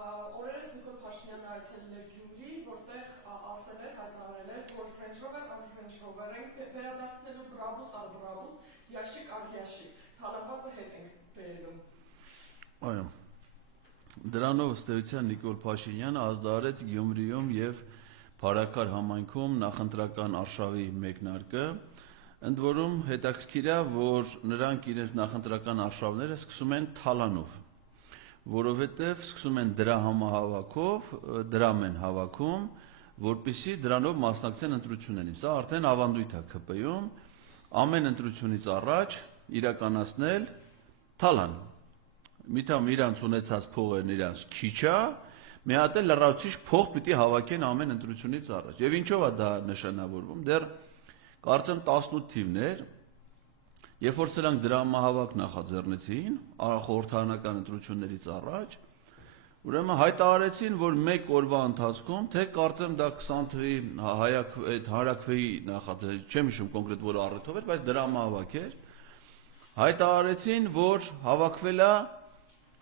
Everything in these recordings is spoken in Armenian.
օրերս Նիկոլ Փաշինյանը այցելել էր Գյումրի, որտեղ ասել էր, հայտարարել էր, որ Range Rover առ Range Rover ենք վերադարձնելու Brabus առ Brabus, Յաշիկ առ Յաշիկ, թալանվածը հետ ենք բերելու։ Այո։ Դրանով ըստ էության Նիկոլ Փաշինյանը ազդարարեց Գյումրիում եւ Փարաքար համայնքում նախընտրական արշավի մեկնարկը, ընդ որում հետաքրքիր է, որ նրանք իրենց նախընտրական արշավները սկսում են թալանով, որովհետև սկսում են դրա համահավաքով, դրամ են հավաքում, որպեսզի դրանով մասնակցեն ընտրություններին։ Սա արդեն ավանդույթ է ՔՊ-ում, ամեն ընտրությունից առաջ իրականացնել թալան։ Միթամ իրանց ունեցած փողերն իրանց քիչ է, մի հատ էլ լրացուցիչ փող պիտի հավաքեն ամեն ընտրությունից առաջ։ Եվ ինչով է դա նշանավորվում։ Դեռ կարծեմ 18 թիվներ, երբ որ սրանք դրամահավաք նախաձեռնեցին խորհրդարանական ընտրություններից առաջ, ուրեմն հայտարարեցին, որ մեկ օրվա ընթացքում, թե կարծեմ դա 20 թվի Հարաքվեի նախաձեռնեցին, չեմ հիշում կոնկրետ որ առիթով էր, բայց դրամահավաք էր, հայտարարեցին, որ հավաքվել է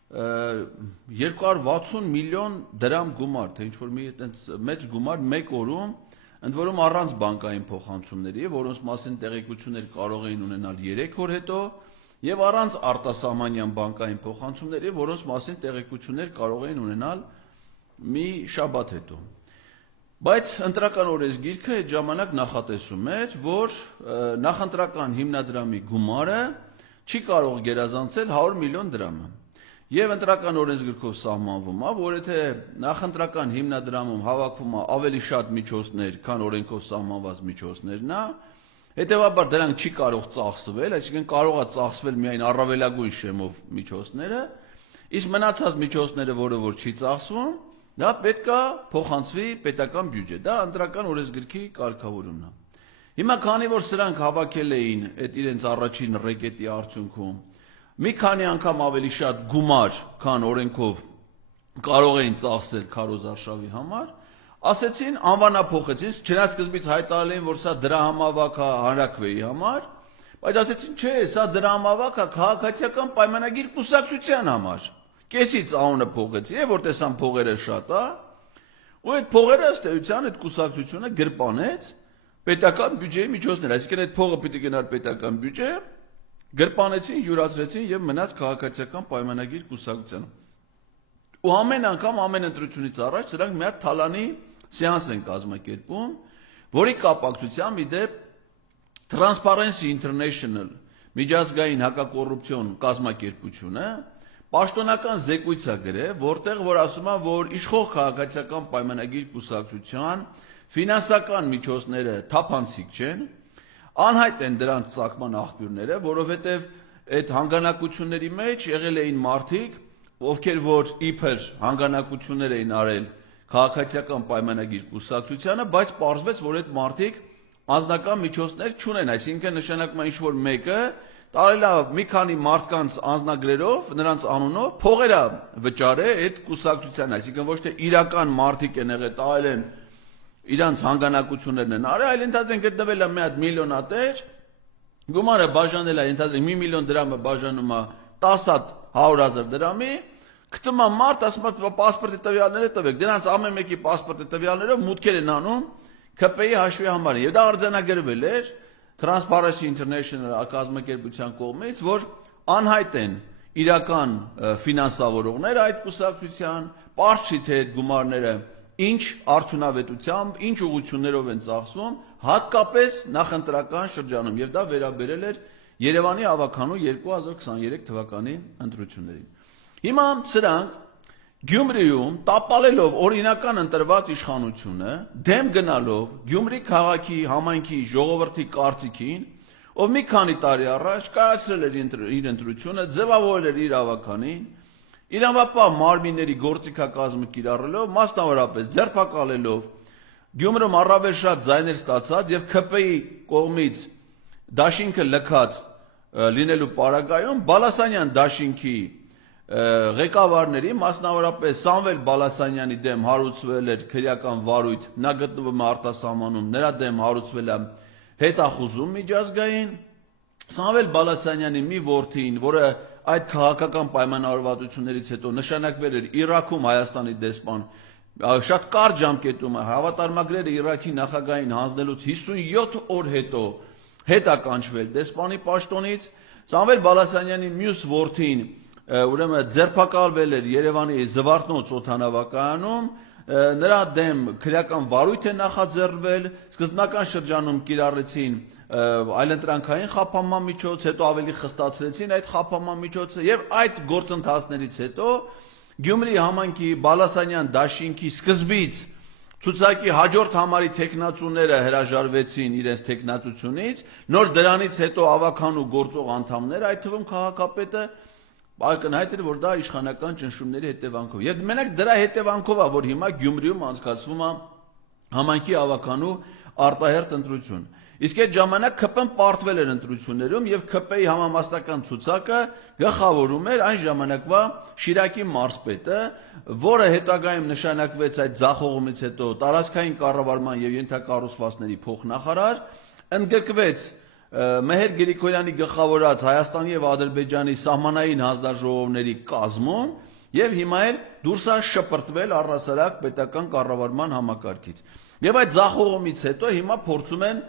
260 միլիոն դրամ գումար, թե ինչ-որ մի մեծ գումար մեկ օրում, ընդ որում առանց բանկային փոխանցումների, որոնց մասին տեղեկություններ կարող էին ունենալ 3 օր հետո, եւ առանց արտասահմանյան բանկային փոխանցումների, որոնց մասին տեղեկություններ կարող էին ունենալ մի շաբաթ հետո։ Բայց ընտրական օրենսգիրքը այդ ժամանակ նախատեսում էր, որ նախընտրական հիմնադրամի գումարը չի կարող գերազանցել 100 միլիոն դրամը։ Եվ ընտրական օրենսգրքով սահմանվում է, որ եթե նախընտրական հիմնադրամում հավաքվում է ավելի շատ միջոցներ, քան օրենքով սահմանված միջոցներն է, հետևաբար դրանք չի կարող ծախսվել, այսինքն կարող է ծախսվել միայն առավելագույն շեմով միջոցները, իսկ մնացած միջոցները, որը որ չի ծախսվում, դա պետք է փոխանցվի պետական բյուջե, դա ընտրական օրենսգրքի կարգավորումն է։ Հիմա քանի որ սրանք հավաքել էին այդ իրենց առաջին ռեկետի արդյունքում մի քանի անգամ ավելի շատ գումար, քան օրենքով կարող էին ծախսել քարոզարշավի համար, ասեցին անվանափոխեցին, չնայած սկզբից հայտարարել էին, որ սա դրամահավաք է Հարաքվեի համար, բայց ասեցին, չէ, սա դրամահավաք է քաղաքացիական պայմանագիր կուսակցության համար։ Կեսից անունը փոխեցին, որ տեսան փողերը շատ է, ու այդ փողերը ըստ էության այդ կուսակցությունը գրպանեց պետական բյուջեի միջոցներ, այսինքն այդ փողը պիտի գնար պետական բյուջե, գրպանեցին, յուրացրեցին եւ մնաց քաղաքացիական պայմանագիր կուսակցությանը։ Ու ամեն անգամ ամեն ընտրությունից առաջ սրանք մի հատ թալանի սեանս են կազմակերպում, որի կապակցությամբ իդեպ Transparency International միջազգային հակակոռուպցիոն կազմակերպությունը պաշտոնական զեկույց է գրել, որտեղ որ ասում է, որ իշխող քաղաքացիական պայմանագիր կուսակցության ֆինանսական միջոցները թափանցիկ չեն, անհայտ են դրանց ծագման աղբյուրները, որովհետև այդ հանգանակությունների մեջ եղել էին մարդիկ, ովքեր որ իբր հանգանակություններ էին արել քաղաքացիական պայմանագիր կուսակցությանը, բայց պարզվեց, որ այդ մարդիկ անձնական միջոցներ չունեն, այսինքն նշանակում է ինչ-որ մեկը տարել է մի քանի մարդկանց անձնագրերով, նրանց անունով փողեր է վճարել այդ կուսակցության, այսինքն ոչ թե իրական մարդիկ են եղել, տարել են իրանց հանգանակություններն են արել, այլ ընդհանրեն գտնվել է մի հատ միլիոնատեր, գումարը բաժանել է, ընդհանրեն 1 միլիոն դրամը բաժանում է 10 հատ 100,000 դրամի, գտնում է մարդ, ասում է պասպորտի տվյալները տվեք, դրանց ամեն մեկի պասպորտի տվյալներով մուտքեր են անում ՔՊ-ի հաշվի համար, եւ դա արձանագրվել էր Transparency International կազմակերպության կողմից, որ անհայտ են իրական ֆինանսավորողները այդ կուսակցության, պարզ չի թե այդ գումարները ինչ արդյունավետությամբ, ինչ ուղղություններով են ծախսվում, հատկապես նախընտրական շրջանում, եւ դա վերաբերել էր Երևանի ավականու 2023 թվականի ընտրություններին։ Հիմա սրանք Գյումրիում տապալելով օրինական ընտրված իշխանությունը, դեմ գնալով Գյումրի քաղաքի համայնքի ժողովրդի կարծիքին, ով մի քանի տարի առաջ կայացրել էր իր ընտրությունը, ձևավորել էր իր ավականին, իրավապահ մարմինների գործիքակազմը կիրառելով, մասնավորապես ձերբակալելով Գյումրում առավել շատ ձայներ ստացած եւ ՔՊ-ի կողմից դաշինքը լքած լինելու պարագայում Բալասանյան դաշինքի ղեկավարների, մասնավորապես Սամվել Բալասանյանի դեմ հարուցվել էր քրեական վարույթ, նա գտնվում է արտասահմանում, նրա դեմ հարուցվել է հետախուզում միջազգային, Սամվել Բալասանյանի մի որդին, որը այդ քաղաքական պայմանավորվածություններից հետո նշանակվել էր Իրաքում Հայաստանի դեսպան շատ կարճ ժամկետում հավատարմագրերը Իրաքի նախագահին հանձնելուց 57 օր հետո հետ ականջվել դեսպանի պաշտոնից, Սամվել Բալասանյանի մյուս որդին ուրեմն ձերբակալվել էր Երևանի Զվարթնոց օդանավակայանում, նրա դեմ քրեական վարույթ է նախաձեռնվել, սկզբնական շրջանում կիրառեցին այլընտրանքային խափանման միջոց, հետո ավելի խստացրեցին այդ խափանման միջոցը եւ այդ գործընթացներից հետո Գյումրի համայնքի Բալասանյան դաշինքի սկզբից ցուցակի հաջորդ համարի տեխնացուները հրաժարվեցին իրենց տեխնացությունից, նոր դրանից հետո ավականու գործող անդամները, այդ թվում քաղաքապետը ակնհայտ էր, որ դա իշխանական ճնշումների հետևանքով։ Եվ մենակ դրա հետևանքով է, որ հիմա Գյումրիում անցկացվում է համայնքի ավականու արտահերթ ընտրություն։ Իսկ այդ ժամանակ ԿՊ-ն պարտվել էր ընտրություններում եւ ԿՊ-ի համամասնական ցուցակը գլխավորում էր այն ժամանակվա Շիրակի մարզպետը, որը հետագայում նշանակվեց այդ ձախողումից հետո տարածքային կառավարման եւ ենթակառուցվածքների փոխնախարար, ընդգրկվեց Մեհեր Գրիգորյանի գլխավորած Հայաստանի եւ Ադրբեջանի սահմանային հանձնաժողովների կազմում եւ հիմա էլ դուրս է շպրտվել առհասարակ պետական կառավարման համակարգից։ Եվ այդ ձախողումից հետո հիմա փորձում են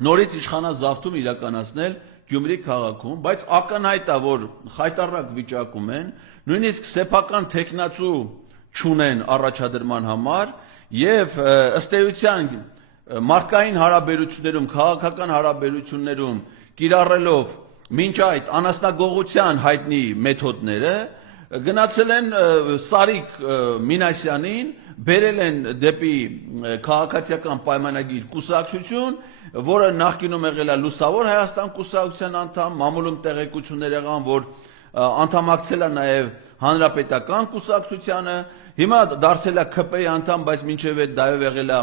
նորից իշխանազավթում իրականացնել Գյումրի քաղաքում, բայց ակնհայտ է, որ խայտառակ վիճակում են, նույնիսկ սեփական տեխնացու չունեն առաջադրման համար եւ ըստ էության մարդկային հարաբերություններում, քաղաքական հարաբերություններում կիրառելով մինչ այդ անասնագողության հայտնի մեթոդները գնացել են Սարիկ Մինասյանին, բերել են դեպի քաղաքացիական պայմանագիր կուսակցություն, որը նախկինում եղել է Լուսավոր Հայաստան կուսակցության անդամ, մամուլում տեղեկություններ եղան, որ անդամակցել է նաև Հանրապետական կուսակցությանը, հիմա դարձել է ԿՊ-ի անդամ, բայց մինչև այդ դայով եղել է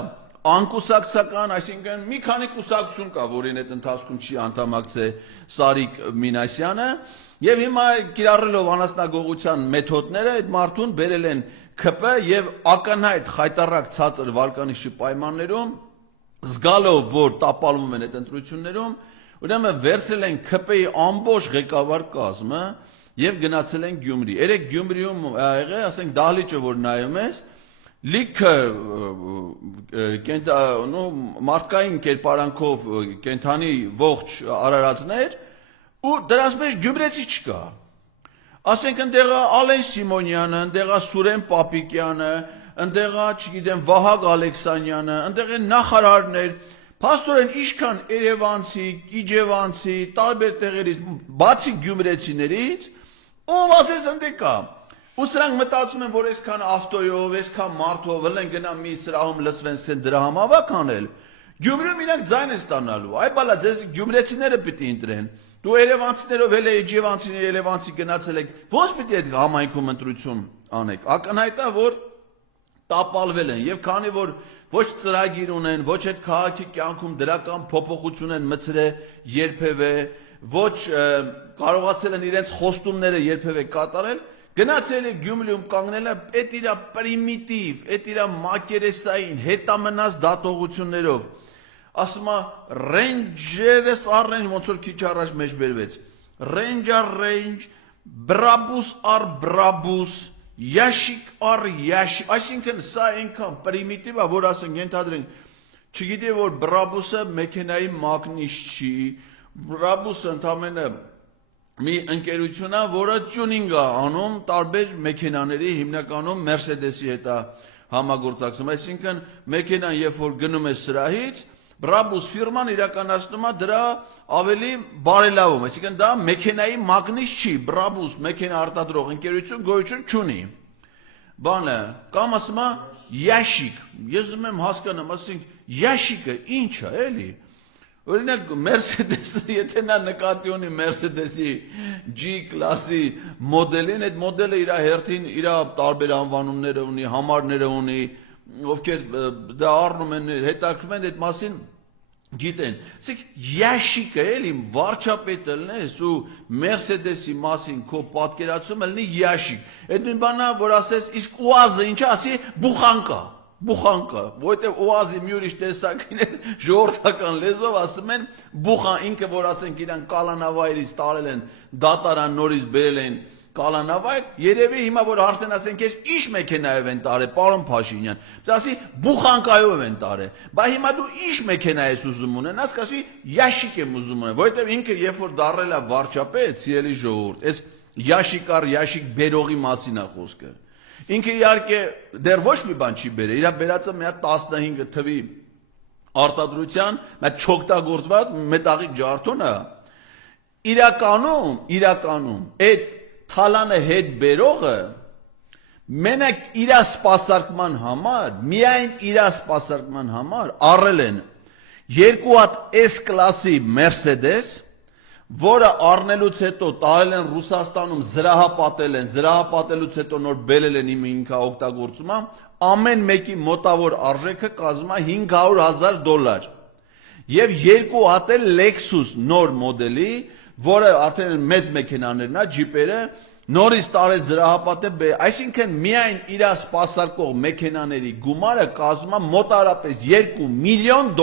անկուսակցական, այսինքն մի քանի կուսակցություն կա, որին այդ ընթացքում չի անդամակցել Սարիկ Մինասյանը, եւ հիմա կիրառելով անասնագողության մեթոդները այդ մարդուն բերել են ԿՊ եւ ակնհայտ խայտառակ ցածր վարկանիշի պայմաններում զգալով, որ տապալվում են այդ ընտրություններում, ուրեմն վերցրել են ԿՊ-ի ամբողջ ղեկավար կազմը եւ գնացել են Գյումրի։ Երեք Գյումրիում եղել, ասենք դահլիճը, որ նայում ես, լիքը մարդկային կերպարանքով կենթանի ողջ արարածներ ու դրանց մեջ գյումրեցի չկա։ Ասենք ընդեղ է Ալեն Սիմոնյանը, ընդեղ է Սուրեն Պապիկյանը, ընդեղ է, չգիտեմ, Վահագ Ալեքսանյանը, ընդեղ են նախարարներ, փաստորեն ինչքան երևանցի, իջևանցի, տարբեր տեղերից, բացի գյումրեցիներից, ով ասես ընդեղ կա։ Ու սրանք մտածում են, որ այսքան ավտոյով, այսքան մարդով են գնա մի սրահում լսվեն սեն դրա համավակ անել։ Գյումրիում իրանք ձայն են ստանալու։ Այ բալա, ձեզ գյումրեցիները պիտի ընտրեն։ Դու երևանցիներով էլ իջևանցիներ, երևանցի գնացել եք, ո՞նց պիտի այդ համայնքում ընտրություն անեք։ Ակնհայտ է, որ տապալվել են եւ քանի որ ոչ ծրագիր ունեն, ոչ այդ քաղաքի կյանքում դրական փոփոխություն են մցրել երբևէ, ոչ կարողացել են իրենց խոստումները երբևէ կատարել, գնացել է Գյումրիում կանգնել է այդ իր պրիմիտիվ, այդ իր մակերեսային հետամնաց դատողություններով, ասում է ռեյնջերս առ ոնց որ քիչ առաջ մեջ բերվեց, ռեյնջ առ ռեյնջ, բրաբուս առ բրաբուս, Ящик առ ящик, այսինքն սա այնքան պրիմիտիվ է, որ ասենք ենթադրենք, չգիտի որ բրաբուսը մեքենայի մագնիշ չի, բրաբուսը ընդամենը մի ընկերություն է, որը տյունինգ է անում տարբեր մեքենաների, հիմնականում Mercedes-ի հետ է համագործակցում, այսինքն մեքենան երբ որ գնում է սրահից, Brabus ֆիրման իրականացնում է դրա ավելի բարելավում, այսինքն դա մեքենայի մագնիշ չի, Brabus մեքենա արտադրող ընկերություն գոյություն չունի։ Բանը, կամ ասում է ящик, ես ուզում եմ հասկանամ, ասենք ящикը ինչ է, էլի։ Օրինակ Mercedes-ը, եթե նա նկատի ունի Mercedes-ի G կլասի մոդելին, այդ մոդելը իր հերթին իր տարբեր անվանումները ունի, համարները ունի, ովքեր դա առնում են, հետաքրքրում են այդ մասին գիտեն։ Ասեք ящикը էլի վարչապետը լնես ու Mercedes-ի մասին քո պատկերացումը լինի ящик։ Այդ նույն բանն է, որ ասես իսկ ՈՒԱԶ-ը ինչա, ասի բուխանկա։ բուխանկա, որտեղ օազի մի ուրիշ տեսակին են ժողովրդական լեզվով ասում են բուխան, ինքը որ ասենք իրան կալանավայրից տարել են դատարան նորից բերել են կալանավայր, երևի հիմա որ հարցեն ասենք ես ինչ մեքենայով են տարել, պարոն Փաշինյան, ասի բուխանկայով են տարել, բայց հիմա դու ինչ մեքենա ես ուզում ունենաս, ասի յաշիկ եմ ուզում ունենալ, որովհետև ինքը երբ որ դառել է վարչապետ, սիրելի ժողովուրդ, այս յաշիկ բերողի մասին է խոսքը։ Ինքը իհարկե դեռ ոչ մի բան չի բերել, իր բերածը մի հատ 15 թվի արտադրության, մի չօգտագործված մետաղիկ ջարդոնը իրականում այդ թալանը հետ բերողը մենակ իր սպասարկման համար, միայն իր սպասարկման համար առել են 2 հատ S-կլասի Mercedes, որը առնելուց հետո տարել են Ռուսաստանում զրահապատել են, զրահապատելուց հետո նոր բերել են իմ ինքա օգտագործումը, ամեն մեկի մոտավոր արժեքը կազմում է $500,000 եւ 2 հատ էլ Lexus նոր մոդելի, որը արդեն մեծ մեքենաներն է, ջիպերը, նորից տարել զրահապատել, այսինքն միայն իր սպասարկող մեքենաների գումարը կազմում է մոտարապես $2 միլիոն։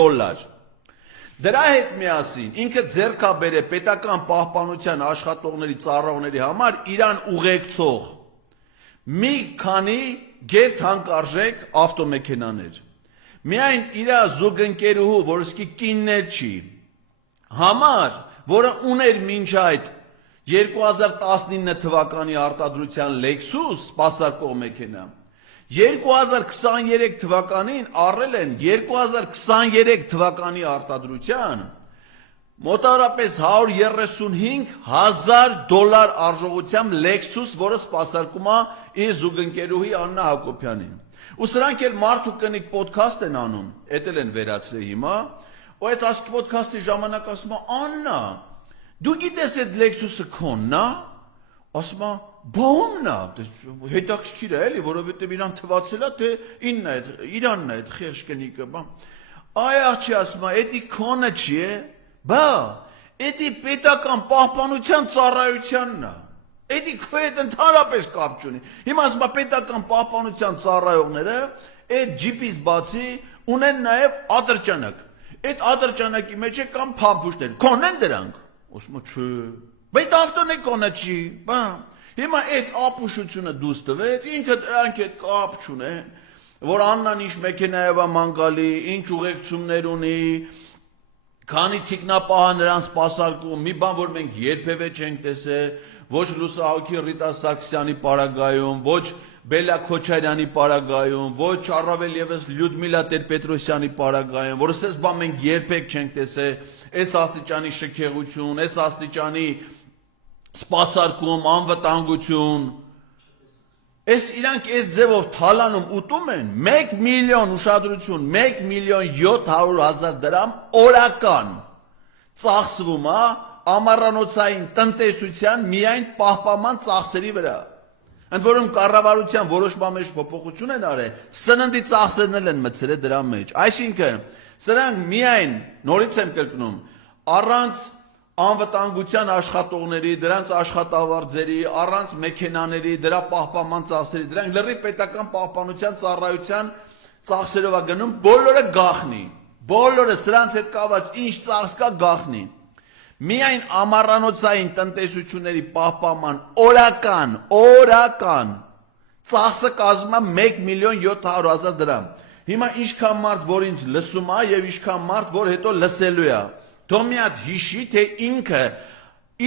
Դրա հետ միասին ինքը ձեռք է բերել պետական պահպանության աշխատողների ծառայողների համար իրան ուղեկցող մի քանի գերթանկարժեք ավտոմեքենաներ։ Միայն իր զուգընկերուհու, որ սկի կիններ չի, համար, որը ուներ մինչ այդ 2019 թվականի արտադրության Lexus սպասարկող մեքենա, 2023 թվականին առել են 2023 թվականի արտադրության մոտարապես $135,000 արժողությամբ Lexus, որը սպասարկում է իր զուգընկերուհի Աննա Հակոբյանին։ Ու սրանք էլ մարդ ու կնիկ պոդքաստ են անում, էդ էլ են վերացրել հիմա, ու այդ ասկի պոդքասթի ժամանակ ասում է Աննա, դու գիտես այդ Lexus-ը քոնն է, ասում է բաումն է, հետաքրքիր է էլի, որովհետև իրան թվացել է, թե իրանն է այդ խեղճ կնիկը, այ աղջի ասում է, էդի քոնը չի է, բա, էդի պետական պահպանության ծառայությանն է, էդի քո հետ ընդհանրապես կապ չունի, հիմա ասում է պետական պահպանության ծառայողները, այդ ջիպից բացի ունեն նաև ատրճանակ, այդ ատրճանակի մեջ է կամ փամփուշտներ, քոնն են դրանք, ասում է չէ, բայց ավտոն է քոնը չի, բա Հիմա այդ ապուշությունը դուս տվեց, ինքը դրանք հետ կապ չունեն, որ Աննան ինչ մեքենայով է մանգալի, ինչ ուղեկցումներ ունի, քանի թիկնապահ նրան սպասարկում, մի բան, որ մենք երբևէ չենք տեսել, ոչ լուսահոգի Ռիտա Սարգսյանի պարագայում, ոչ Բելա Քոչարյանի պարագայում, ոչ առավել եւս Լյուդմիլա Տեր-Պետրոսյանի պարագայում, որ ասես բան մենք երբեք չենք տեսել, այս աստիճանի շքեղություն, այս աստիճանի սպասարկում, անվտանգություն, իրանք այս ձևով թալանում ուտում են 1 միլիոն ուշադրություն, 1,7 դրամ օրական ծախսվում է ամառանոցային տնտեսության միայն պահպանման ծախսերի վրա։ Ընդ որում կառավարության որոշման մեջ փոփոխություն են արել, սննդի ծախսերն են մտցրել դրա մեջ։ Այսինքն, սրանք միայն, նորից եմ կրկնում, առանց անվտանգության աշխատողների, դրանց աշխատավարձերի, առանց մեքենաների, դրա պահպանման ծախսերի, դրանք լրիվ պետական պահպանության ծառայության ծախսերով է գնում, բոլորը գաղտնի, բոլորը սրանց հետ կապված ինչ ծախս կա գաղտնի։ Միայն ամառանոցային տնտեսությունների պահպանման օրական ծախսը կազմում է 1,7 դրամ։ Հիմա ինչքան մարդ, որ ինձ լսում է եւ ինչքան մարդ, որ հետո լսելու է։ Թող մի հատ հիշի, թե ինքը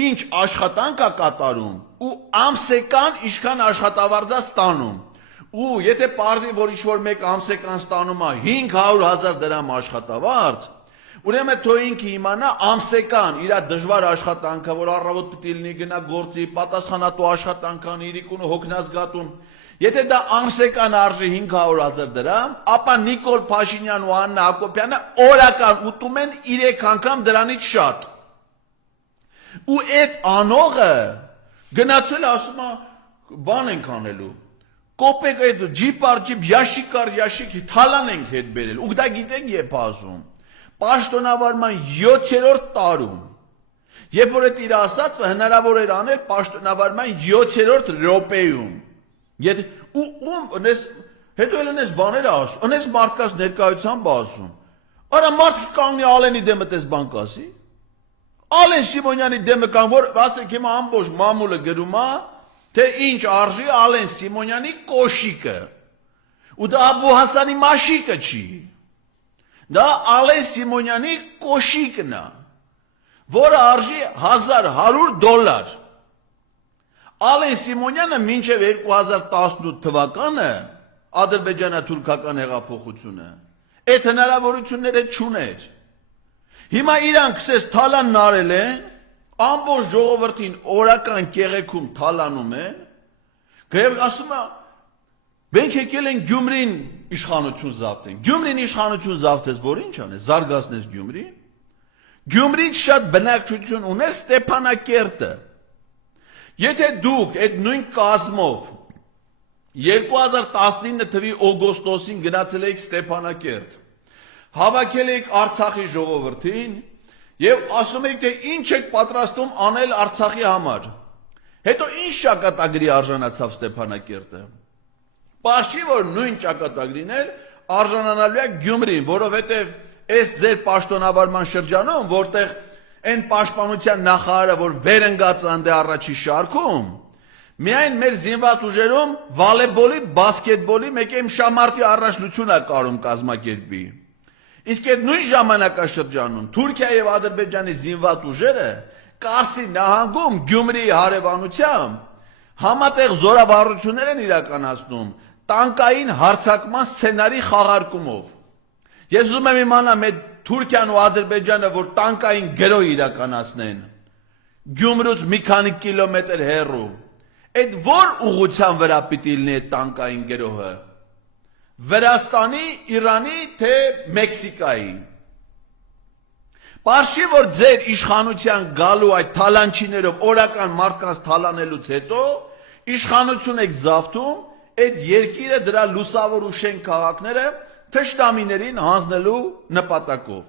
ինչ աշխատանք է կատարում ու ամսեկան ինչքան աշխատավարձ է ստանում։ Ու եթե պարզի, որ ինչ-որ մեկ ամսեկան ստանում է 500,000 դրամ աշխատավարձ, ուրեմն թող ինքը իմանա ամսեկան իր դժվար աշխատանքը, որ առավոտ պիտի լինի գնա գործի, պատասխանատու աշխատանք անի, իրիկունը հոգնած գատուն։ Եթե դա ամսեկան արժի 500,000 դրամ, ապա Նիկոլ Փաշինյան ու Աննա Հակոբյանը օրական ուտում են 3 անգամ դրանից շատ։ Ու այդ անողը գնացել ասում է, բան ենք անելու, կոպեկ այդ ջիպ առ ջիպ, յաշիկ առ յաշիկ թալան ենք հետ բերել, ու դա գիտեք երբ ասում, պաշտոնավարման 7-րդ տարում, երբ որ այդ իր ասածը հնարավոր էր անել պաշտոնավարման 7-րդ րոպեում, Հետո էլ այնես բաները ասում, այնես մարդկաց ներկայությամբ ասում։ Արա մարդիկ կանգնի Ալենի դեմը տես բան կասի։ Ալեն Սիմոնյանի դեմը կան, որ ասեք հիմա ամբողջ մամուլը գրում է, թե ինչ արժի Ալեն Սիմոնյանի կոշիկը։ Ու դա Աբու Հասանի մաշիկը չի։ Դա Ալեն Սիմոնյանի կոշիկն է, որը արժի $1100։ Ալեն Սիմոնյանը մինչև 2018 թվականը ադրբեջանա-թուրքական հեղափոխությունը այդ հնարավորությունները չուներ։ Հիմա իրանք սկսես թալանն արել են, ամբողջ ժողովրդին օրական կեղեքում թալանում են, գրև ասում է, մենք եկել են Գյումրին իշխանություն զավթեն։ Գյումրին իշխանություն զավթես, որ ինչ անես, զարգացնես Գյումրին։ Գյումրից շատ բնակչություն ուներ Ստեփանակերտը։ Եթե դուք այդ նույն կազմով 2019 թվականի օգոստոսին գնացել եք Ստեփանակերտ, հավաքել եք Արցախի ժողովրդին եւ ասում եք թե ինչ եք պատրաստում անել Արցախի համար։ Հետո ինչ ճակատագրի արժանացավ Ստեփանակերտը։ Պաշտի որ նույն ճակատագրին էլ արժանանալու է Գյումրին, որովհետեւ այս ձեր պաշտոնավարման շրջանում, որտեղ այն պաշտպանության նախարարը, որ վերընկած անդե առաջի շարքում, միայն մեր զինված ուժերում վոլեյբոլի, բասկետբոլի, մեկ եմ շամարտի առաջնություն է կարում կազմակերպի։ Իսկ այդ նույն ժամանակաշրջանում Թուրքիա եւ Ադրբեջանի զինված ուժերը Կարսի նահանգում Գյումրիի հարևանությամբ համատեղ զորավարություններ են իրականացնում տանկային հարձակման սցենարի խաղարկումով։ Ես ուզում եմ իմանամ այդ Թուրքիան ու Ադրբեջանը, որ տանկային գրոհ իրականացնեն Գյումրուց մի քանի կիլոմետր հեռու, այդ որ ուղղության վրա պիտի լինի այդ տանկային գրոհը։ Վրաստանի, Իրանի, թե Մեքսիկայի։ Պարշի, որ ձեր իշխանության գալու այդ թալանչիներով օրական մարդկանց թալանելուց հետո իշխանություն եք զավթում այդ երկիրը դրա լուսավոր ու շենք քաղաքները թշնամիներին հանձնելու նպատակով։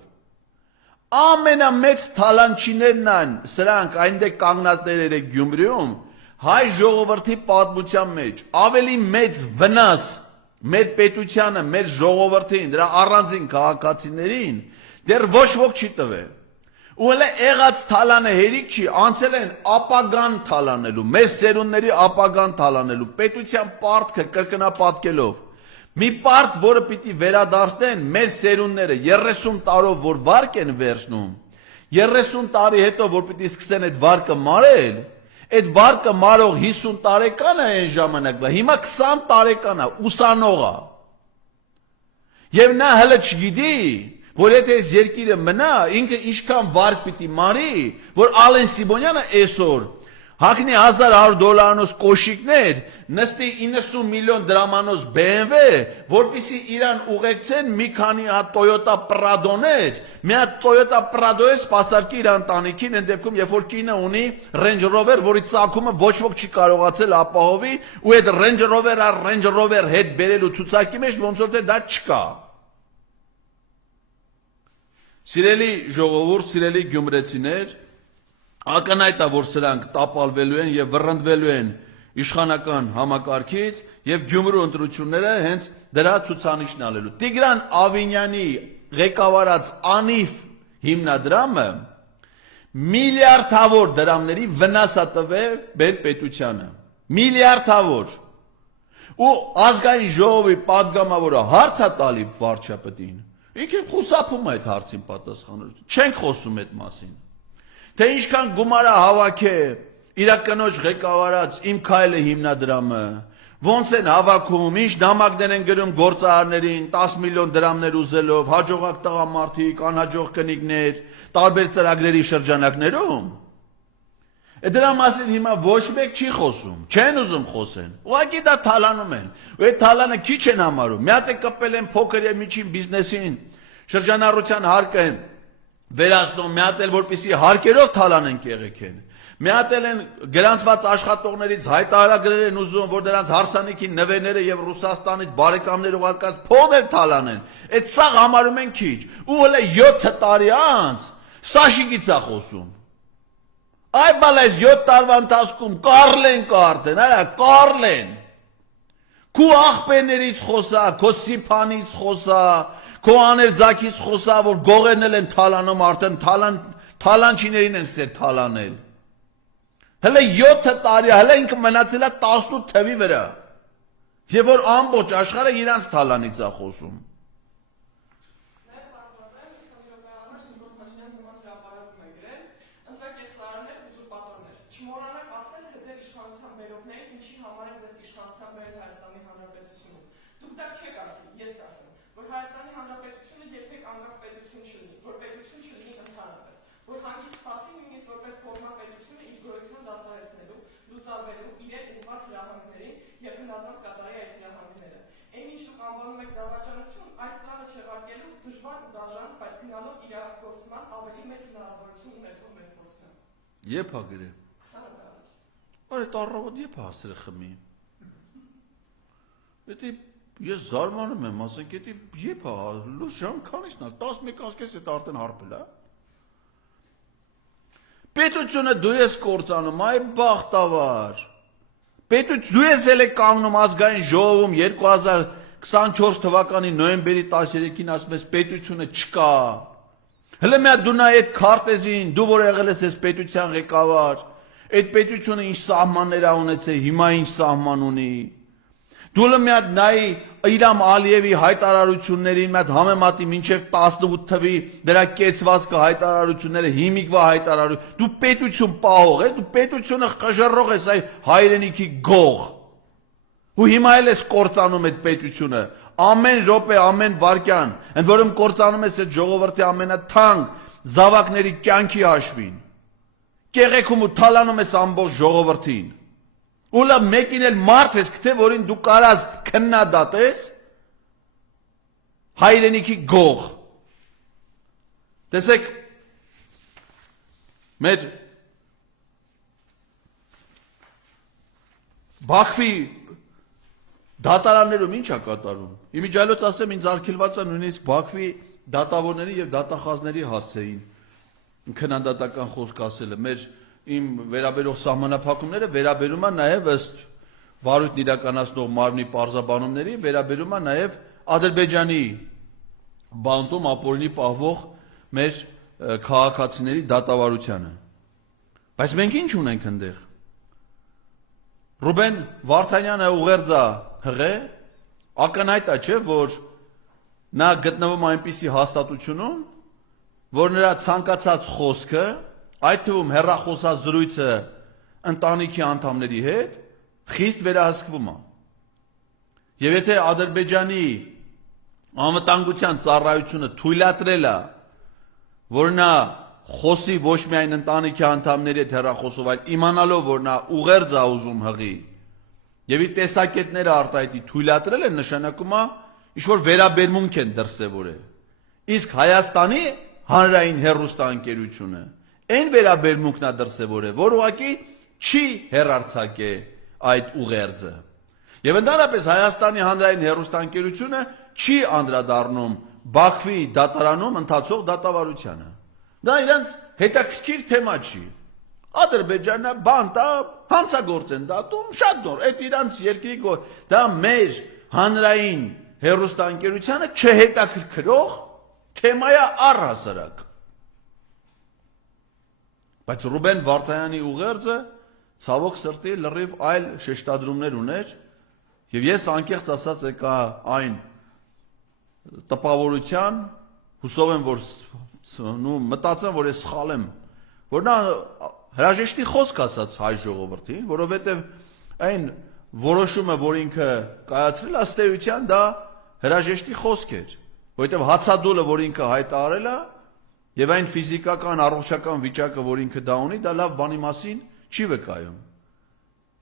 Ամենամեծ թալանչիներն են սրանք այնտեղ կանգնածներ եք Գյումրիում հայ ժողովրդի պատմության մեջ ավելի մեծ վնաս մեր պետությանը, մեր ժողովրդին, դրա առանձին քաղաքացիներին դեռ ոչ ոք չի տվել։ Ու հələ եղած թալանը հերիք չի, անցել են ապագան թալանելու, մեր սերունդների ապագան թալանելու, պետության պարտքը կրկնապատկելով։ Մի պարտ, որը պիտի վերադարձնեն մեր սերունդները 30 տարով, որ վարկ են վերցնում, 30 տարի հետո, որ պիտի սկսեն այդ վարկը մարել, այդ վարկը մարող 50 տարեկան է այն ժամանակվա, հիմա 20 տարեկան է, ուսանող է։ Եվ նա հələ չգիտի, որ եթե այս երկիրը մնա, ինքը ինչքան վարկ պիտի մարի, որ Ալեն Սիմոնյանը այսօր հագնի $1100 կոշիկներ, նստի 90 միլիոն դրամանոց BMW, որպեսզի իրան ուղեկցեն մի քանի հատ Toyota Prado-ներ, մի հատ Toyota Prado-ը սպասարկի իր ընտանիքին, այն դեպքում, երբ որ կինը ունի Range Rover, որի ծագումը ոչ ոք չի կարողացել ապահովի, ու այդ Range Rover-ը Range Rover հետ բերելու ցուցակի մեջ ոնց որ դա չկա։ Սիրելի ժողովուրդ, սիրելի գյումրեցիներ, ակնհայտ է, որ սրանք տապալվելու են եւ վռնդվելու են իշխանական համակարգից եւ Գյումրու ընտրությունները հենց դրա ցուցանիշն ալելու։ Տիգրան Ավինյանի ղեկավարած անիվ հիմնադրամը միլիարդավոր դրամների վնաս է տվել մեր պետությանը։ Միլիարդավոր։ Ու ազգային ժողովի падգամավորը հարց է տալի վարչապետին։ Ինքը խուսափում է այդ հարցին պատասխանել։ Չենք խոսում այդ մասին։ Թե ինչքան գումար է հավաքել իրականոջ ղեկավարած Իմ քայլը հիմնադրամը, ոնց են հավաքում, ինչ նամակներ են գրում գործարարներին 10 միլիոն դրամներ ուզելով, հաջողակ տղամարդիկ, անհաջող կնիկներ, տարբեր ծրագրերի շրջանակներում։ Դրա մասին հիմա ոչ մեկ չի խոսում, չեն ուզում խոսեն։ Ուղղակի դա թալանում են։ Ու այդ թալանը քիչ են համարում։ Մի հատ է կպել են փոքր եւ միջին բիզնեսին, շրջանառության հարկը են վերացնում, մի հատ էլ որպեսի հարկերով թալանեն կեղեքեն։ Մի հատ էլ են գրանցված աշխատողներից հայտարարագրեր են ուզում, որ դրանց հարսանիքի նվերները եւ Ռուսաստանից բարեկամներ ուղարկած փողեր թալանեն։ Այդ սաղ համարում են քիչ։ Ու հələ 7 տարի անց Սաշիկից է խոսում։ Այ բալայս 7 տարվա ընթացքում Կարլեն կարդեն, այ Կարլեն։ Քո աղբերներից խոսա, քո սիփանից խոսա, քո աներձակից խոսա, որ գողերնել են թալանում, արդեն թալանչիներին են ստե թալանել։ Հələ 7 տարի, հələ ինքը մնացել է 18 թվի վրա։ Եվ որ ամբողջ աշխարհը իրանց թալանից է խոսում։ Եփ է գրե։ Արե տառավոտ եփ է հասրը խմի։ Էդի ես զարմանում եմ, ասենք էդի եփ է, լույս ժամ քանիսն է, 11:30 է արդեն հարբել է։ Պետությունը դու ես կործանում, այ բախտավար։ Դու ես էլ եք կանգնում ազգային ժողովում 2024 թվականի նոյեմբերի 13-ին ասում ես պետությունը չկա։ Հələ մի հատ դու նայ այդ քարտեզին, դու որ եղել ես այս պետության ղեկավար, այդ պետությունը ինչ սահմաններ ա ունեցել, հիմա ինչ սահման ունի։ Դու հələ մի հատ նայ Իլհամ Ալիևի հայտարարություններին, մի հատ համեմատի մինչև 18 թվի դրա կեցվածքը հայտարարությունները, հիմիկվա հայտարարություն, դու պետություն պահող ես, դու պետությունը խժռող ես, այ հայրենիքի գող։ Ու հիմա էլ ես կործանում այդ պետությունը։ Ամեն րոպե, ամեն վայրկյան, ընդ որում կործանում ես այդ ժողովրդի ամենաթանկ զավակների կյանքի հաշվին։ Կեղեքում ու թալանում ես ամբողջ ժողովրդին։ Ու լավ մեկին էլ մարդ ես գտե, որին դու կարաս քննադատես, հայրենիքի գող։ Տեսեք, մեր Բաքվի դատարաններում ինչ է կատարում։ Իմիջիայլոց ասեմ, ինձ արգելված է նույնիսկ Բաքվի դատավորների եւ դատախազների հասցեին քննադատական խոսք ասելը։ Մեր իմ վերաբերող սահմանափակումները վերաբերում է նաեւ ըստ վարույթն իրականացնող մարմնի պարզաբանումների, վերաբերում է նաեւ Ադրբեջանի բանտում ապօրինի պահվող մեր քաղաքացիների դատավարությանը։ Բայց մենք ինչ ունենք այնտեղ։ Ռուբեն Վարդանյանը ուղերձա հղե, ակնհայտ է չէ, որ նա գտնվում այնպիսի հաստատությունում, որ նրա ցանկացած խոսքը, այդ թվում հեռախոսազրույցը ընտանիքի անդամների հետ, խիստ վերահսկվում է։ Եվ եթե Ադրբեջանի անվտանգության ծառայությունը թույլատրել է, որ նա խոսի ոչ միայն ընտանիքի անդամների հետ հեռախոսով, այլ իմանալով, որ նա ուղերձ է ուզում հղի, եւ իր տեսակետները արտահայտի թույլատրել են, նշանակում է ինչ որ վերաբերմունք են դրսևորել։ Իսկ Հայաստանի հանրային հեռուստաընկերությունը այն վերաբերմունքն է դրսևորել, որ ուղղակի չի հեռարձակե այդ ուղերձը։ Եվ ընդհանրապես Հայաստանի հանրային հեռուստաընկերությունը չի անդրադառնում Բաքվի դատարանում ընթացող դատավարությանը։ Դա իրենց հետաքրքիր թեմա չի։ Ադրբեջանը բանտա հանցագործ են դատում, շատ նոր, այդ իրանց երկրի դա մեր հանրային հեռուստաընկերությանը չհետաքրքրող թեմա է առհասարակ։ Բայց Ռուբեն Վարդանյանի ուղերձը ցավոք սրտի լրիվ այլ շեշտադրումներ ուներ, եւ ես անկեղծ ասած եկա այն տպավորության, հուսով եմ, որ մտածեմ, որ ես սխալ եմ, որ նա հրաժեշտի խոսք ասաց հայ ժողովրդին, որովհետև այն որոշումը, որ ինքը կայացրել է, ըստ էության դա հրաժեշտի խոսք էր, որովհետև հացադուլը, որ ինքը հայտարարել է, եւ այն ֆիզիկական առողջական վիճակը, որ ինքը դա ունի, դա լավ բանի մասին չի վկայում։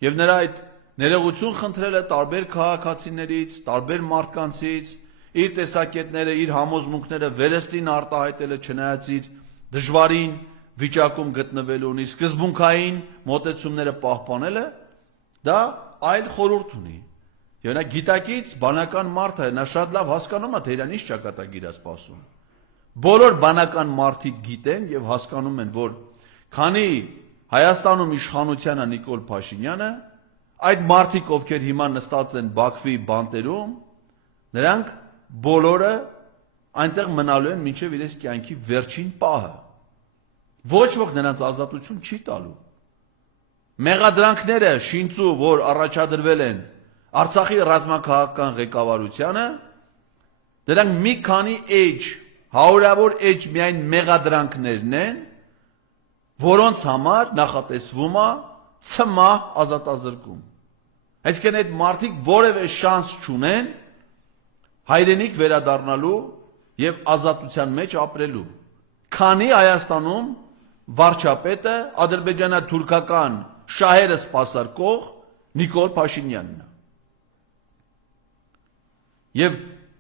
Եվ նրա այդ ներողություն խնդրել է տարբեր քաղաքացիներից, տարբեր մարդկանցից, իր տեսակետները, իր համոզմունքները վերստին արտահայտել է, չնայած իր դժվարին վիճակում գտնվելուն, իր սկզբունքային մոտեցումները պահպանել է, դա այլ խորհուրդ ունի։ Եվ նա գիտակից բանական մարդ է, նա շատ լավ հասկանում է, թե իրան ինչ ճակատագիր է սպասում։ Բոլոր բանական մարդիկ գիտեն եւ հասկանում են, որ քանի Հայաստանում իշխանության է Նիկոլ Փաշինյանը, այդ մարդիկ, ովքեր հիմա նստած են Բաքվի բանտերում, նրանք բոլորը այնտեղ մնալու են մինչև իրենց կյանքի վերջին պահը։ Ոչ ոք նրանց ազատություն չի տալու։ Մեղադրանքները շինծու, որ առաջադրվել են Արցախի ռազմաքաղաքական ղեկավարությանը, դրանք մի քանի էջ, հարյուրավոր էջ միայն մեղադրանքներն են, որոնց համար նախատեսվում է ցմահ ազատազրկում։ Այսինքն այդ մարդիկ որևէ շանս չունեն հայրենիք վերադառնալու եւ ազատության մեջ ապրելու։ Քանի Հայաստանում վարչապետը ադրբեջանա-թուրքական շահերը սպասարկող Նիկոլ Փաշինյանն է։ Եվ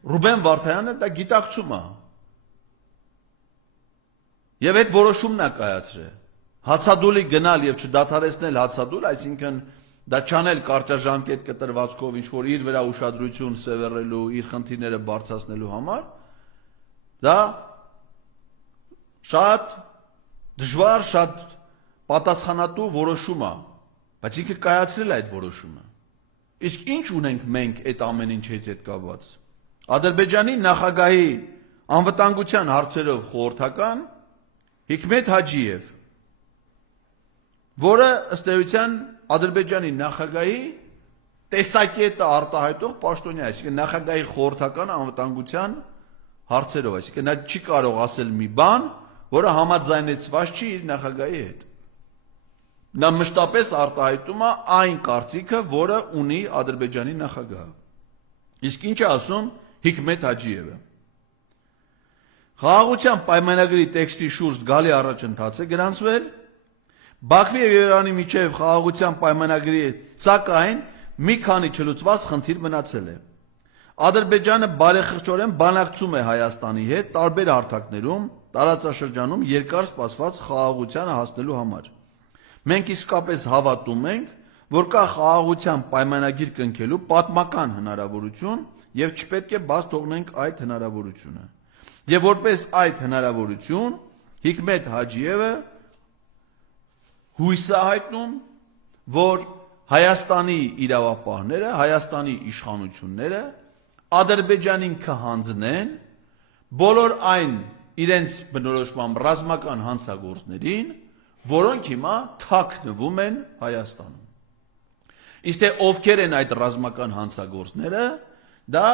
Ռուբեն Վարդայանը դա գիտակցում է։ Եվ այդ որոշումն է կայացրել։ Հացադուլի գնալ եւ չդադարեցնել հացադուլ, այսինքն դա չանել կարճաժամկետ կտրվածքով ինչ որ իր վրա ուշադրություն սևեռելու, իր խնդիրները բարձրացնելու համար, դա շատ դժվար, շատ պատասխանատու որոշում է, բայց ինքը կայացրել է այդ որոշումը։ Իսկ ինչ ունենք մենք այդ ամեն ինչի հետ կապված։ Ադրբեջանի նախագահի անվտանգության հարցերով խորհրդական Հիկմետ Հաջիև, որը ըստ էության Ադրբեջանի նախագահի տեսակետը արտահայտող պաշտոնյա է, այսինքն նախագահի խորհրդական անվտանգության հարցերով, այսինքն նա չի կարող ասել մի բան, որը համաձայնեցված չի իր նախագահի հետ։ Նա մշտապես արտահայտում է այն կարծիքը, որը ունի Ադրբեջանի նախագահը։ Իսկ ինչ է ասում Հիկմետ Հաջիևը։ Խաղաղության պայմանագրի տեքստի շուրջ զգալի առաջընթաց է գրանցվել, Բաքվի եւ Երևանի միջև խաղաղության պայմանագրի սակայն մի քանի չլուծված խնդիր մնացել է։ Ադրբեջանը բարեխղճորեն բանակցում է Հայաստանի հետ տարբեր հարթակներում, տարածաշրջանում երկար սպասված խաղաղությանը հասնելու համար։ Մենք իսկապես հավատում ենք, որ կա խաղաղության պայմանագիր կնքելու պատմական հնարավորություն եւ չպետք է բաց թողնենք այդ հնարավորությունը։ Եվ որպես այդ հնարավորություն Հիկմետ Հաջիևը հույս է հայտնում, որ Հայաստանի իրավապահները, Հայաստանի իշխանությունները Ադրբեջանին կհանձնեն բոլոր այն իրենց բնորոշմամբ ռազմական հանցագործներին, որոնք հիմա թաքնվում են Հայաստանում։ Իսկ թե ովքեր են այդ ռազմական հանցագործները, դա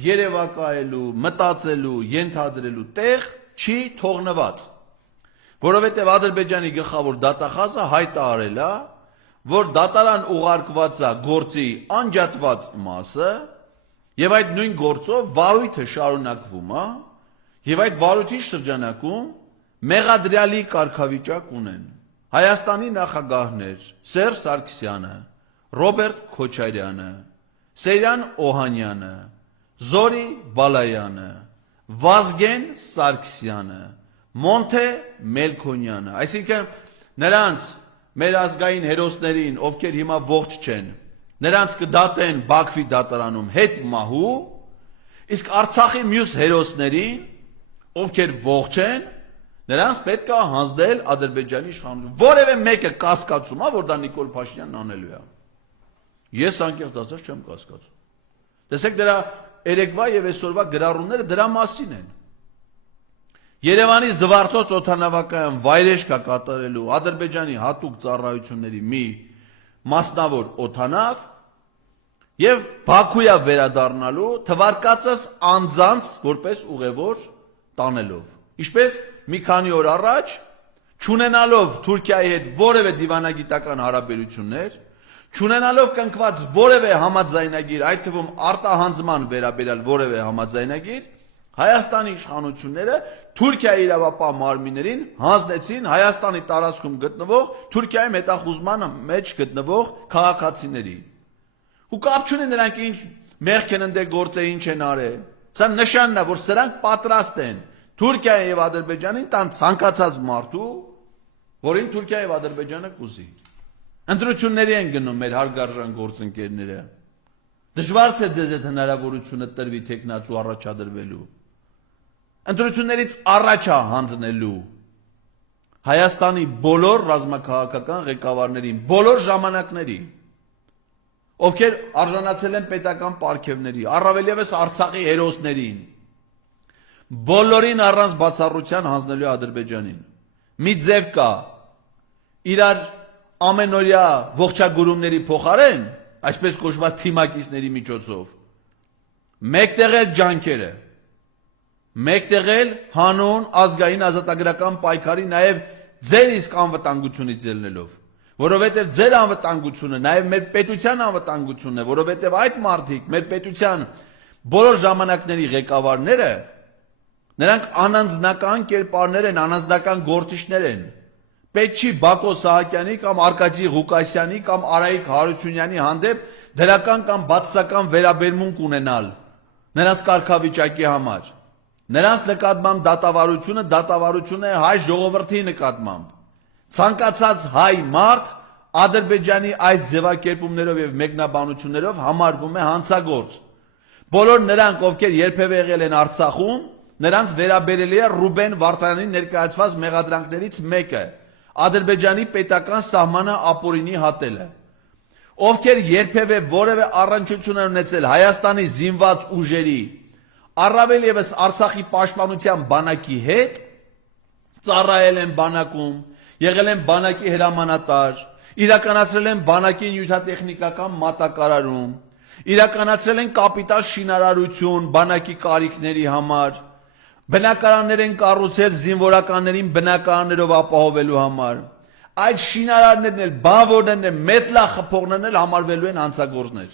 երևակայելու, մտածելու, ենթադրելու տեղ չի թողնված, որովհետև Ադրբեջանի գլխավոր դատախազը հայտարարել է, որ դատարան ուղարկված է գործի անջատված մասը, եւ այդ նույն գործով վարույթը շարունակվում է, եւ այդ վարույթի շրջանակում մեղադրյալի կարգավիճակ ունեն Հայաստանի նախագահներ Սերժ Սարգսյանը, Ռոբերտ Քոչարյանը, Սեյրան Օհանյանը, Զորի Բալայանը, Վազգեն Սարգսյանը, Մոնթե Մելքոնյանը, այսինքն նրանց մեր ազգային հերոսներին, ովքեր հիմա ողջ չեն, նրանց կդատեն Բաքվի դատարանում հետ մահու, իսկ Արցախի մյուս հերոսներին, ովքեր ողջ են, նրանց պետք է հանձնել Ադրբեջանի իշխանություն։ Որևէ մեկը կասկածում է, որ դա Նիկոլ Փաշինյանն անելու է։ Ես անկեղծ ասած չեմ կասկածում։ Տեսեք դրա երեկվա եւ այսօրվա գրառումները դրա մասին են։ Երևանի Զվարթոց օդանավակայան վայրեջք կատարելու Ադրբեջանի հատուկ ծառայությունների մի մասնավոր օդանավ եւ Բաքույա վերադառնալու թվարկածս անձանց որպես ուղևոր տանելով։ Ինչպես մի քանի օր առաջ, չունենալով Թուրքիայի հետ որևէ դիվանագիտական հարաբերություններ, չունենալով կնքված որևէ համաձայնագիր, այդ թվում արտահանձման վերաբերյալ որևէ համաձայնագիր, Հայաստանի իշխանությունները Թուրքիայի իրավապահ մարմիններին հանձնեցին Հայաստանի տարածքում գտնվող Թուրքիայի մետախուզման մեջ գտնվող քաղաքացիների։ Ու կապ չունի նրանք ինչ մեղք են ընդե գործը ինչ են արել։ Սա նշանն է, որ սրանք պատրաստ են Թուրքիայի եւ Ադրբեջանին տան ցանկացած մարդու, որին Թուրքիա եւ Ադրբեջանը կուզի։ Ընտրությունների են գնում մեր հարգարժան գործընկերները։ Դժվար թե ձեզ այդ հնարավորությունը տրվի տեխնացու առաջադրվելու։ Ընտրություններից առաջ է հանձնելու Հայաստանի բոլոր ռազմաքաղաքական ղեկավարներին, բոլոր ժամանակների։ ովքեր արժանացել են պետական պարգևների, առավել ևս Արցախի հերոսներին, բոլորին առանց բացառության հանձնելու Ադրբեջանին։ Մի ձև կա, իրար ամենօրյա ողջագուրումների փոխարեն, այսպես կոչված թիմակիցների միջոցով, մեկտեղել ջանքերը, մեկտեղել հանուն ազգային ազատագրական պայքարի նաև ձեր իսկ անվտանգությունից ելնելով, որովհետև ձեր անվտանգությունը նաև մեր պետության անվտանգությունն է, որովհետև այդ մարդիկ մեր պետության բոլոր ժամանակների ղեկավարները, նրանք անանձնական կերպարներ են, անանձնական գործիչներ են։ Պետք չի Բակո Սահակյանի կամ Արկադի Ղուկասյանի կամ Արայիկ Հարությունյանի հանդեպ դրական կամ բացասական վերաբերմունք ունենալ նրանց կարգավիճակի համար։ Նրանց նկատմամբ դատավարությունը հայ ժողովրդի նկատմամբ։ Ցանկացած հայ մարդ Ադրբեջանի այս ձևակերպումներով եւ մեկնաբանություններով համարվում է հանցագործ։ Բոլոր նրանք, ովքեր երբևէ եղել են Արցախում, նրանց վերաբերելի է Ռուբեն Վարդանյանի ներկայացված մեղադրանքներից մեկը՝ Ադրբեջանի պետական սահմանը ապօրինի հատելը։ Ովքեր երբևէ որևէ առնչություն են ունեցել Հայաստանի զինված ուժերի, առավել ևս Արցախի պաշտպանության բանակի հետ, ծառայել են բանակում, եղել են բանակի հրամանատար, իրականացրել են բանակի նյութատեխնիկական մատակարարում, իրականացրել են կապիտալ շինարարություն բանակի կարիքների համար, բնակարաններ են կառուցել զինվորականներին բնակարաններով ապահովելու համար։ Այդ շինարարներն էլ, բանվորներն էլ, մեթլա խփողներն էլ համարվելու են հանցագործներ։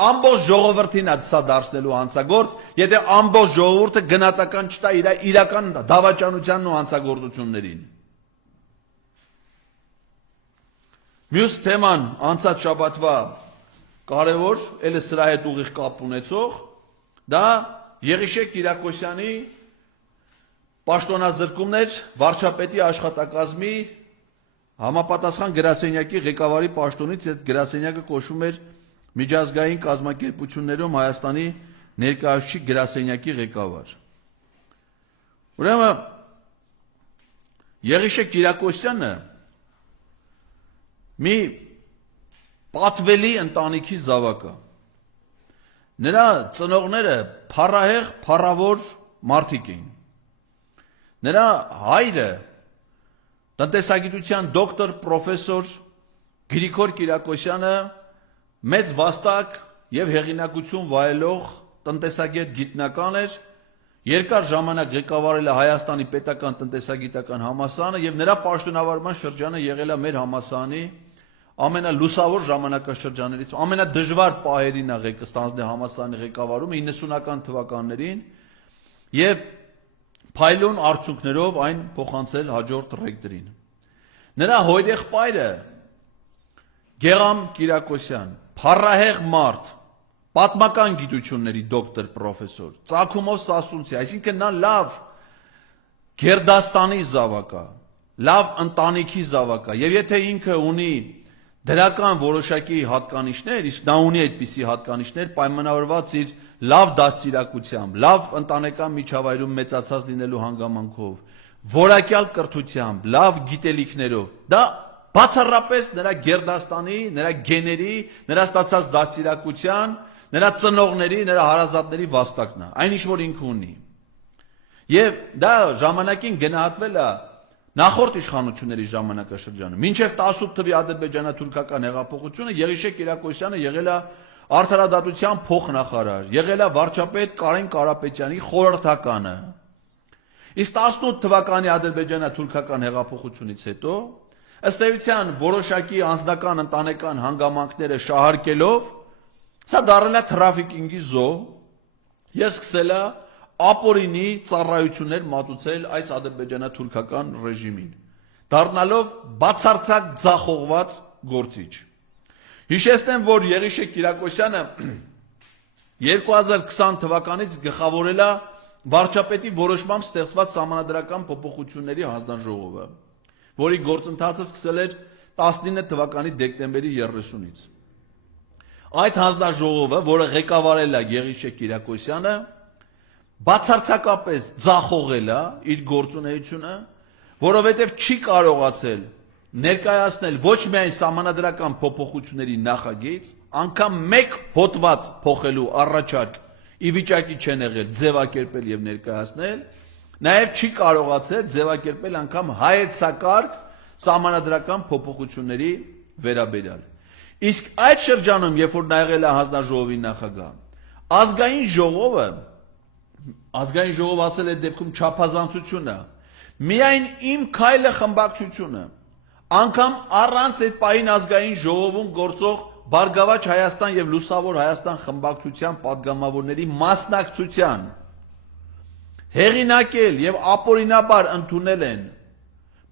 Ամբողջ ժողովրդին է սա դարձնելու հանցագործ, եթե ամբողջ ժողովուրդը գնահատական չտա իր իրական դավաճանությանն ու հանցագործություններին։ Մյուս թեման անցած շաբաթվա կարևոր, ելը սրա հետ ուղիղ կապ ունեցող, դա Եղիշեկ Կիրակոսյանի պաշտոնազրկումն էր վարչապետի աշխատակազմի համապատասխան գրասենյակի ղեկավարի պաշտոնից, այդ գրասենյակը կոչվում էր Միջազգային կազմակերպություններում Հայաստանի ներկայացուցիչ գրասենյակի ղեկավար։ Ուրեմն Եղիշեկ Կիրակոսյանը մի պատվելի ընտանիքի զավակ է։ Նրա ծնողները փառահեղ, փառավոր մարդիկ էին։ Նրա հայրը տնտեսագիտության դոկտոր պրոֆեսոր Գրիգոր Կիրակոսյանը մեծ վաստակ եւ հեղինակություն վայելող տնտեսագետ գիտնական էր, երկար ժամանակ ղեկավարել է Հայաստանի պետական տնտեսագիտական համալսարանը եւ նրա պաշտոնավարման շրջանը եղել է մեր համալսարանի ամենալուսավոր ժամանակաշրջաններից, ամենադժվար պահերին է ստանձնել համալսարանի ղեկավարումը 90-ական թվականներին եւ փայլուն արդյունքներով այն փոխանցել հաջորդ ռեկտորին։ Նրա հորեղբայրը Գեղամ Կիրակոսյան, փառահեղ մարդ, պատմական գիտությունների դոկտոր պրոֆեսոր, ծագումով Սասունցի, այսինքն նա լավ Գերդաստանի զավակ է, լավ ընտանիքի զավակ է, եւ եթե ինքը ունի դրական որոշակի հատկանիշներ, իսկ նա ունի այդպիսի հատկանիշներ, պայմանավորված իր լավ դաստիարակությամբ, լավ ընտանեկան միջավայրում մեծացած լինելու հանգամանքով, որակյալ կրթությամբ, լավ գիտելիքներով, դա բացառապես նրա Գերդաստանի, նրա գեների, նրա ստացած դաստիարակության, նրա ծնողների, նրա հարազատների վաստակն է, այն ինչ որ ինքը ունի։ Եվ դա ժամանակին գնահատվել է նախորդ իշխանությունների ժամանակաշրջանը, մինչև 18 թվականի ադրբեջանա-թուրքական հեղափոխությունը Եղիշեկ Կիրակոսյանը եղել է արդարադատության փոխնախարար, եղել է վարչապետ Կարեն Կարապետյանի խորհրդականը։ Իսկ 18 թվականի ադրբեջանա-թուրքական հեղափոխությունից հետո, ըստ էության որոշակի անձնական ընտանեկան հանգամանքները շահարկելով, սա դառել է թրաֆիկինգի զոհ եւ սկսել է ապօրինի ծառայություններ մատուցել այս ադրբեջանա-թուրքական ռեժիմին, դառնալով բացարձակ ձախողված գործիչ։ Հիշեցնեմ, որ Եղիշեկ Կիրակոսյանը 2020 թվականից գլխավորել է վարչապետի որոշմամբ ստեղծված սահմանադրական փոփոխությունների հանձնաժողովը, որի գործընթացը սկսել էր 19 թվականի դեկտեմբերի 30-ից։ Այդ հանձնաժողովը, որը ղեկավարել է Եղիշեկ Կիրակոսյանը, բացարձակապես ձախողել է իր գործունեությունը, որովհետև չի կարողացել ներկայացնել ոչ միայն սահմանադրական փոփոխությունների նախագիծ, անգամ մեկ հոդված փոխելու առաջարկ ի վիճակի չեն եղել ձևակերպել եւ ներկայացնել, նաեւ չի կարողացել ձևակերպել անգամ հայեցակարգ սահմանադրական փոփոխությունների վերաբերյալ։ Իսկ այդ շրջանում, երբ որ նա եղել է հանձնաժողովի նախագահ, ազգային ժողով ասել է դեպքում չափազանցությունը, միայն իմ քայլը խմբակցությունը, անգամ առանց այդ պահին ազգային ժողովում գործող Բարգավաճ Հայաստան եւ Լուսավոր Հայաստան խմբակցության падգամավորների մասնակցության հեղինակել եւ ապօրինաբար ընդունել են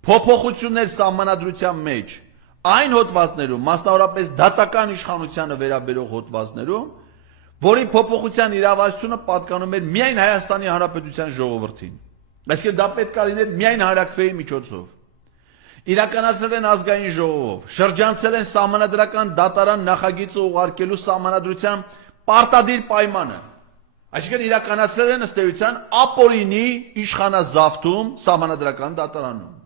փոփոխություններ սահմանադրության մեջ այն հոդվածներում, մասնավորապես դատական իշխանությանը վերաբերող հոդվածներում, որի փոփոխության իրավասությունը պատկանում էր միայն Հայաստանի Հանրապետության ժողովրդին։ Այսինքն դա պետք է լիներ միայն հանրաքվեի միջոցով։ Իրականացրել են ազգային ժողովով, շրջանցել են սահմանադրական դատարան նախագիծը ուղարկելու սահմանադրության պարտադիր պայմանը։ Այսինքն իրականացրել են ըստ էության ապօրինի իշխանազավթում սահմանադրական դատարանում։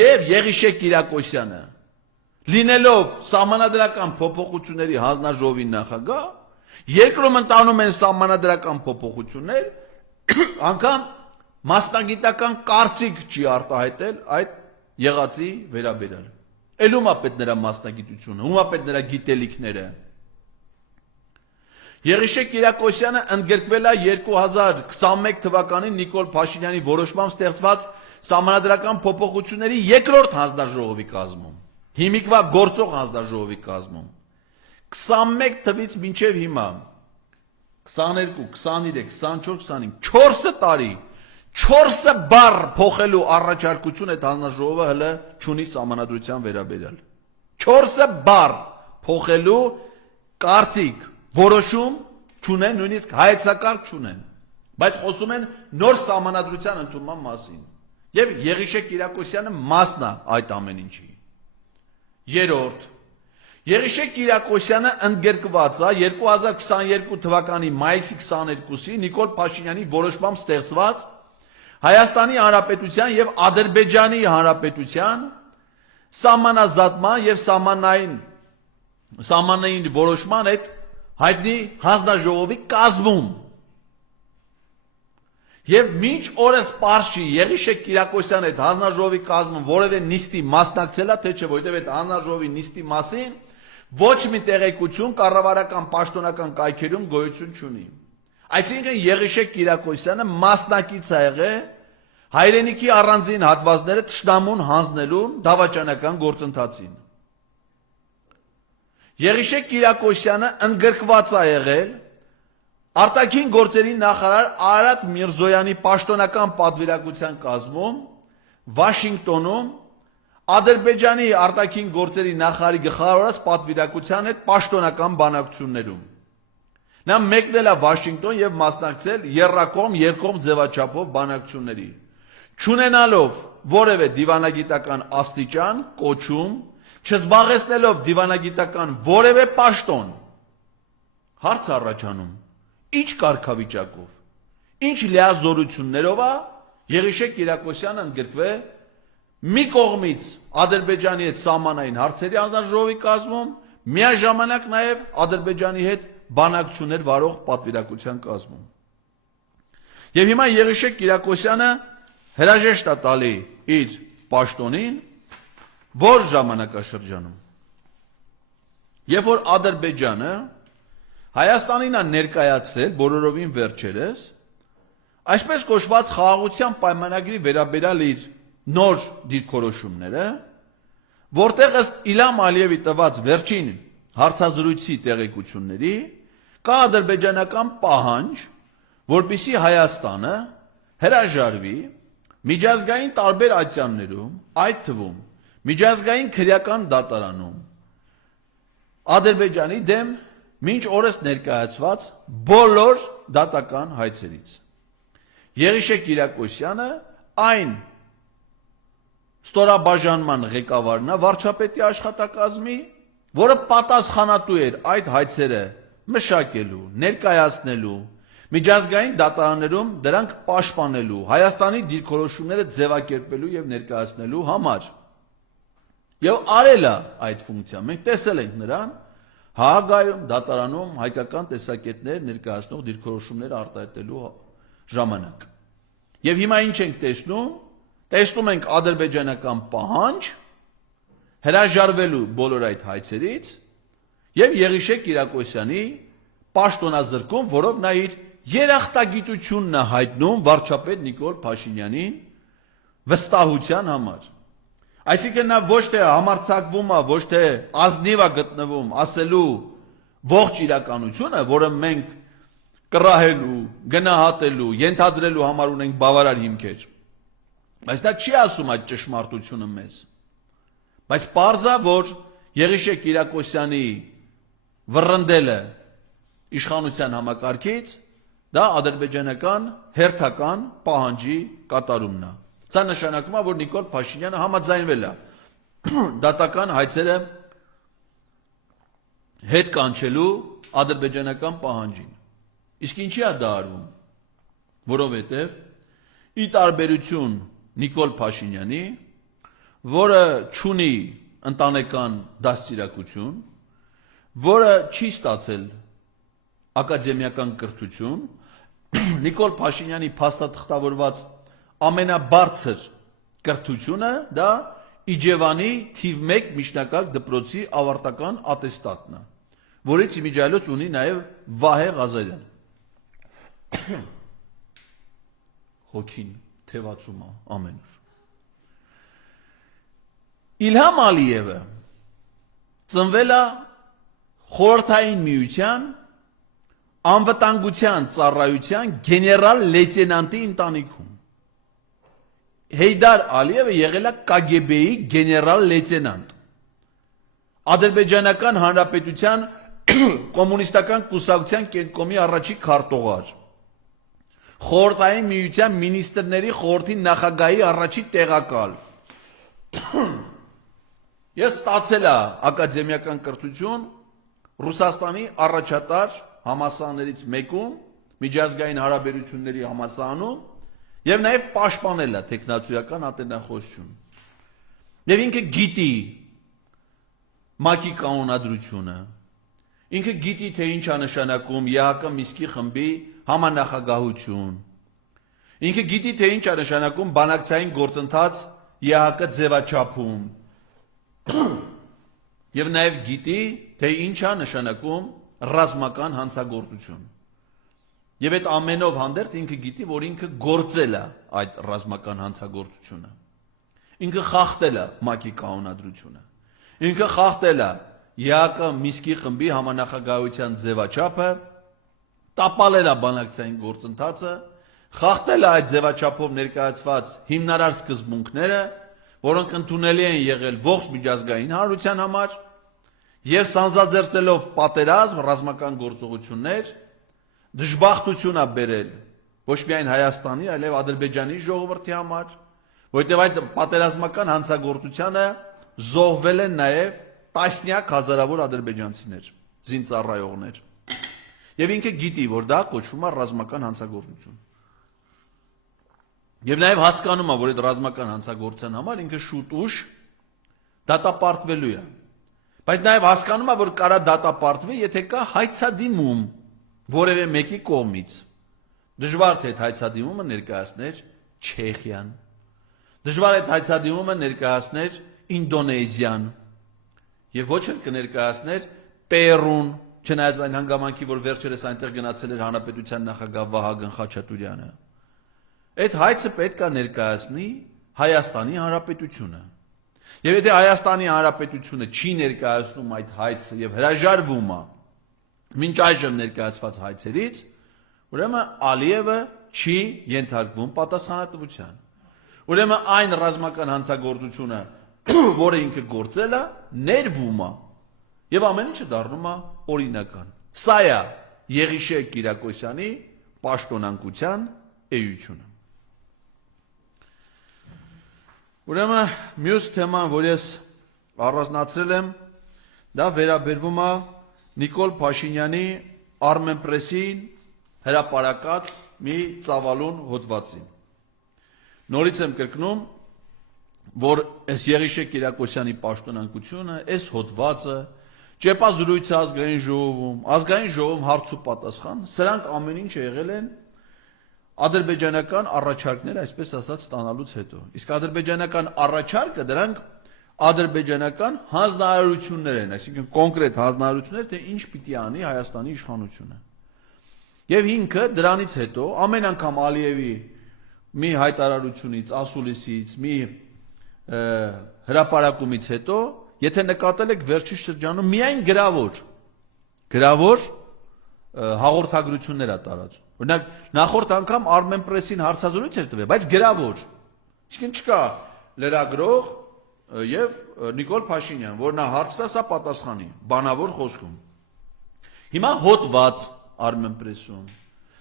Եվ Եղիշեկ Կիրակոսյանը, լինելով սահմանադրական փոփոխությունների հանձնաժողովի նախագահ, երկրում ընտանում են սահմանադրական փոփոխություններ, անգամ մասնագիտական կարծիք չի արտահայտել այդ եղածի վերաբերյալ։ Էլ ում է պետք նրա մասնագիտությունը, ում է պետք նրա գիտելիքները։ Եղիշեկ Կիրակոսյանը ընդգրկվել է 2021 թվականին Նիկոլ Փաշինյանի որոշմամբ ստեղծված սահմանադրական փոփոխությունների երկրորդ հանձնաժողովի կազմում, հիմիկվա գործող հանձնաժողովի կազմում։ 21 թվից մինչև հիմա 22, 23, 24, 25, 4 տարի 4 բառ փոխելու առաջարկություն այդ հանձնաժողովը հələ չունի սահմանադրության վերաբերյալ։ 4 բառ փոխելու կարծիք, որոշում չունեն, նույնիսկ հայեցակարգ չունեն, բայց խոսում են նոր սահմանադրության ընդունման մասին։ Եվ Եղիշեկ Կիրակոսյանը մասն է այդ ամեն ինչի։ Երրորդ, Եղիշեկ Կիրակոսյանը ընդգրկված է 2022 թվականի մայիսի 22-ի Նիկոլ Փաշինյանի որոշմամբ ստեղծված Հայաստանի Հանրապետության եւ Ադրբեջանի Հանրապետության սահմանազատման եւ սահմանային որոշման այդ հայտնի հանձնաժողովի կազմում։ Եվ մինչ օրս պարզ չի Եղիշեկ Կիրակոսյանը այդ հանձնաժողովի կազմում որևէ նիստի մասնակցել է, թե չէ, որովհետև այդ հանձնաժողովի նիստի մասին ոչ մի տեղեկություն կառավարական պաշտոնական կայքերում գոյություն չունի։ Այսինքն Եղիշեկ Կիրակոսյանը մասնակից է եղել հայրենիքի առանձին հատվածները թշնամուն հանձնելու դավաճանական գործընթացին։ Եղիշեկ Կիրակոսյանը ընդգրկված է եղել արտաքին գործերի նախարար Արարատ Միրզոյանի պաշտոնական պատվիրակության կազմում Վաշինգտոնում Ադրբեջանի արտաքին գործերի նախարարի գլխավորած պատվիրակության հետ պաշտոնական բանակցություններում։ Նա մեկնել է Վաշինգտոն եւ մասնակցել երկկողմ ձևաչափով բանակցությունների, չունենալով որևէ դիվանագիտական աստիճան, կոչում, չզբաղեցնելով դիվանագիտական որևէ պաշտոն։ Հարց առաջանում. Ինչ կարգավիճակով, ինչ լիազորություններով է Եղիշեկ Կիրակոսյանը ընդգրկվել մի կողմից Ադրբեջանի հետ սահմանային հարցերի հանձնաժողովի կազմում, միաժամանակ նաև Ադրբեջանի հետ բանակցություններ վարող պատվիրակության կազմում։ Եվ հիմա Եղիշեկ Կիրակոսյանը հրաժեշտ է տալի իր պաշտոնին, որ ժամանակաշրջանում, երբ որ Ադրբեջանը Հայաստանին է ներկայացրել բոլորովին վերջերս, այսպես կոչված խաղաղության պայմանագրի վերաբերյալ իր նոր դիրքորոշումները, որտեղ ըստ Իլհամ Ալիևի տված վերջին հարցազրույցի տեղեկությունների կա ադրբեջանական պահանջ, որպեսզի Հայաստանը հրաժարվի միջազգային տարբեր ատյաններում, այդ թվում միջազգային քրեական դատարանում Ադրբեջանի դեմ մինչ օրս ներկայացված բոլոր դատական հայցերից։ Եղիշեկ Կիրակոսյանը այն ստորաբաժանման ղեկավարն է վարչապետի աշխատակազմի, որը պատասխանատու էր այդ հայցերը մշակելու, ներկայացնելու, Միջազգային դատարաններում դրանք պաշտպանելու, Հայաստանի դիրքորոշումները ձևակերպելու եւ ներկայացնելու համար։ Եվ արել է այդ ֆունկցիան։ Մենք տեսել ենք նրան Հաագայում դատարանում հայկական տեսակետներ ներկայացնող դիրքորոշումները արտահայտելու ժամանակ։ Եվ հիմա ինչ ենք տեսնում։ Տեսնում ենք ադրբեջանական պահանջ հրաժարվելու բոլոր այդ հայցերից եւ Եղիշե Կիրակոսյանի պաշտոնազրկում, որով նա իր երախտագիտությունն է հայտնում վարչապետ Նիկոլ Փաշինյանին վստահության համար։ Այսինքն նա ոչ թե համարձակվում է, ոչ թե ազնիվ է գտնվում ասելու ողջ իրականությունը, որը մենք կռահելու, գնահատելու, ենթադրելու համար ունենք բավարար հիմքեր։ Բայց նա չի ասում այդ ճշմարտությունը մեզ։ Բայց պարզ է, որ Եղիշե Կիրակոսյանի վռնդելը իշխանության համակարգից դա ադրբեջանական հերթական պահանջի կատարումն է։ Սա նշանակում է, որ Նիկոլ Փաշինյանը համաձայնվել է դատական հայցերը հետ կանչելու ադրբեջանական պահանջին։ Իսկ ինչի է դա արվում։ Որովհետև ի տարբերություն Նիկոլ Փաշինյանի, որը չունի ընտանեկան դաստիարակություն, որը չի ստացել ակադեմիական կրթություն, Նիկոլ Փաշինյանի փաստաթղթավորված ամենաբարձր կրթությունը դա Իջևանի թիվ 1 միջնակարգ դպրոցի ավարտական ատեստատն է, որից իմիջիայլոց ունի նաև Վահե Ղազարյան։ Հոգին թևացում է ամենուր։ Իլհամ Ալիևը ծնվել է Խորհրդային Միության անվտանգության ծառայության գեներալ լեյտենանտի ընտանիքում։ Հեյդար Ալիևը եղել է KGB-ի գեներալ լեյտենանտ։ Ադրբեջանական Հանրապետության կոմունիստական կուսակցության կենտրոնի առաջի քարտուղար։ Խորհրդային Միության մինիստրների խորհրդի նախագահի առաջի տեղակալ։ Ես ստացել է ակադեմիական կրթություն Ռուսաստանի առաջատար համալսարաններից մեկում, միջազգային հարաբերությունների համալսարանում եւ նաեւ պաշտպանել է տեխնացուական ատենախոսություն։ Եվ ինքը գիտի ՄԱԿ-ի կանոնադրությունը։ Ինքը գիտի թե ինչ է նշանակում ԵԱՀԿ Միսկի խմբի համանախագահություն։ Ինքը գիտի թե ինչ է նշանակում բանակցային գործընթաց ԵԱՀԿ ձևաչափում։ Եվ նաեւ գիտի թե ինչ է նշանակում ռազմական հանցագործություն։ Եվ այդ ամենով հանդերձ ինքը գիտի, որ ինքը գործել է այդ ռազմական հանցագործությունը։ Ինքը խախտել է ՄԱԿ-ի կանոնադրությունը։ Ինքը խախտել է ԵԱՀԿ Միսկի խմբի համանախագահության ձևաչափը, տապալել է բանակցային գործընթացը, խախտել է այդ ձևաչափով ներկայացված հիմնարար սկզբունքները, որոնք ընդունելի են եղել ողջ միջազգային հանրության համար, եւ սանձազերծելով պատերազմ, ռազմական գործողություններ, դժբախտություն է բերել ոչ միայն Հայաստանի, այլև Ադրբեջանի ժողովրդի համար, որովհետև այդ պատերազմական հանցագործությանը զոհվել են նաև տասնյակ հազարավոր ադրբեջանցիներ, զինծառայողներ։ Եվ ինքը գիտի, որ դա կոչվում է ռազմական հանցագործություն։ Եվ նաև հասկանում է, որ այդ ռազմական հանցագործության համար ինքը շուտ ուշ դատապարտվելու է։ Բայց նաև հասկանում է, որ կարա դատապարտվի, եթե կա հայցադիմում որևէ մեկի կողմից։ Դժվար թե այդ հայցադիմումը ներկայացներ Չեխիան։ Դժվար է այդ հայցադիմումը ներկայացներ Ինդոնեզիան։ Եվ ոչ էլ կներկայացներ Պերուն, չնայած այն հանգամանքի, որ վերջերս այնտեղ գնացել էր հանրապետության նախագահ Վահագն Խաչատուրյանը։ Այդ հայցը պետք է ներկայացնի Հայաստանի Հանրապետությունը։ Եվ եթե Հայաստանի Հանրապետությունը չի ներկայացնում այդ հայցը եւ հրաժարվում է մինչ այժմ ներկայացված հայցերից, ուրեմն Ալիևը չի ենթարկվում պատասխանատվության։ Ուրեմն այն ռազմական հանցագործությունը, որը ինքը գործել է, ներվում է եւ ամեն ինչը դառնում է օրինական։ Սա է Եղիշե Կիրակոսյանի պաշտոնանկության էությունը։ Ուրեմն մյուս թեման, որ ես առանձնացրել եմ, դա վերաբերվում է Նիկոլ Փաշինյանի Armenpress-ին հրապարակած մի ծավալուն հոդվածին։ Նորից եմ կրկնում, որ այս Եղիշե Կիրակոսյանի պաշտոնանկությունը, այս հոդվածը, ճեպազրույցը ազգային ժողովում հարց ու պատասխան, սրանք ամեն ինչը եղել են ադրբեջանական առաջարկներ, այսպես ասած, ստանալուց հետո։ Իսկ ադրբեջանական առաջարկը դրանք ադրբեջանական հանձնարարություններ են, այսինքն կոնկրետ հանձնարարություններ, թե ինչ պիտի անի Հայաստանի իշխանությունը։ Եվ ինքը դրանից հետո ամեն անգամ Ալիևի մի հայտարարությունից, ասուլիսից, մի հրապարակումից հետո, եթե նկատել եք վերջի շրջանում միայն գրավոր հաղորդագրություններ է տարածում։ Օրինակ նախորդ անգամ Armenpress-ին հարցազրույց էր տվել, բայց գրավոր։ Իսկին չկա լրագրող եւ Նիկոլ Փաշինյան, որ նա հարց տա, սա պատասխանի, բանավոր խոսքում։ Հիմա հոդված Armenpress-ում։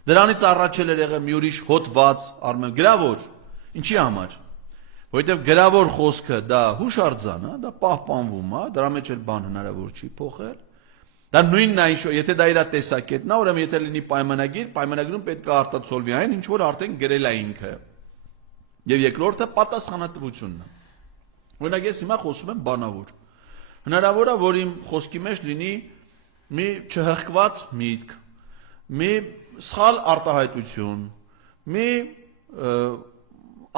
Դրանից առաջ էր եղել մի ուրիշ հոդված գրավոր։ Ինչի համար։ Որովհետեւ գրավոր խոսքը դա հուշարձան է, դա պահպանվում է, դրա մեջ էլ բան հնարավոր չի փոխել։ Դա նույնն է, եթե դա իր տեսակետն է, ուրեմն եթե լինի պայմանագիր, պայմանագրում պետք է արտացոլվի այն, ինչ որ արդեն գրել է ինքը։ Եվ երկրորդը պատասխանատվությունն է։ Օրինակ ես հիմա խոսում եմ բանավոր։ Հնարավոր է, որ իմ խոսքի մեջ լինի մի չհղկված միտք, մի սխալ արտահայտություն, մի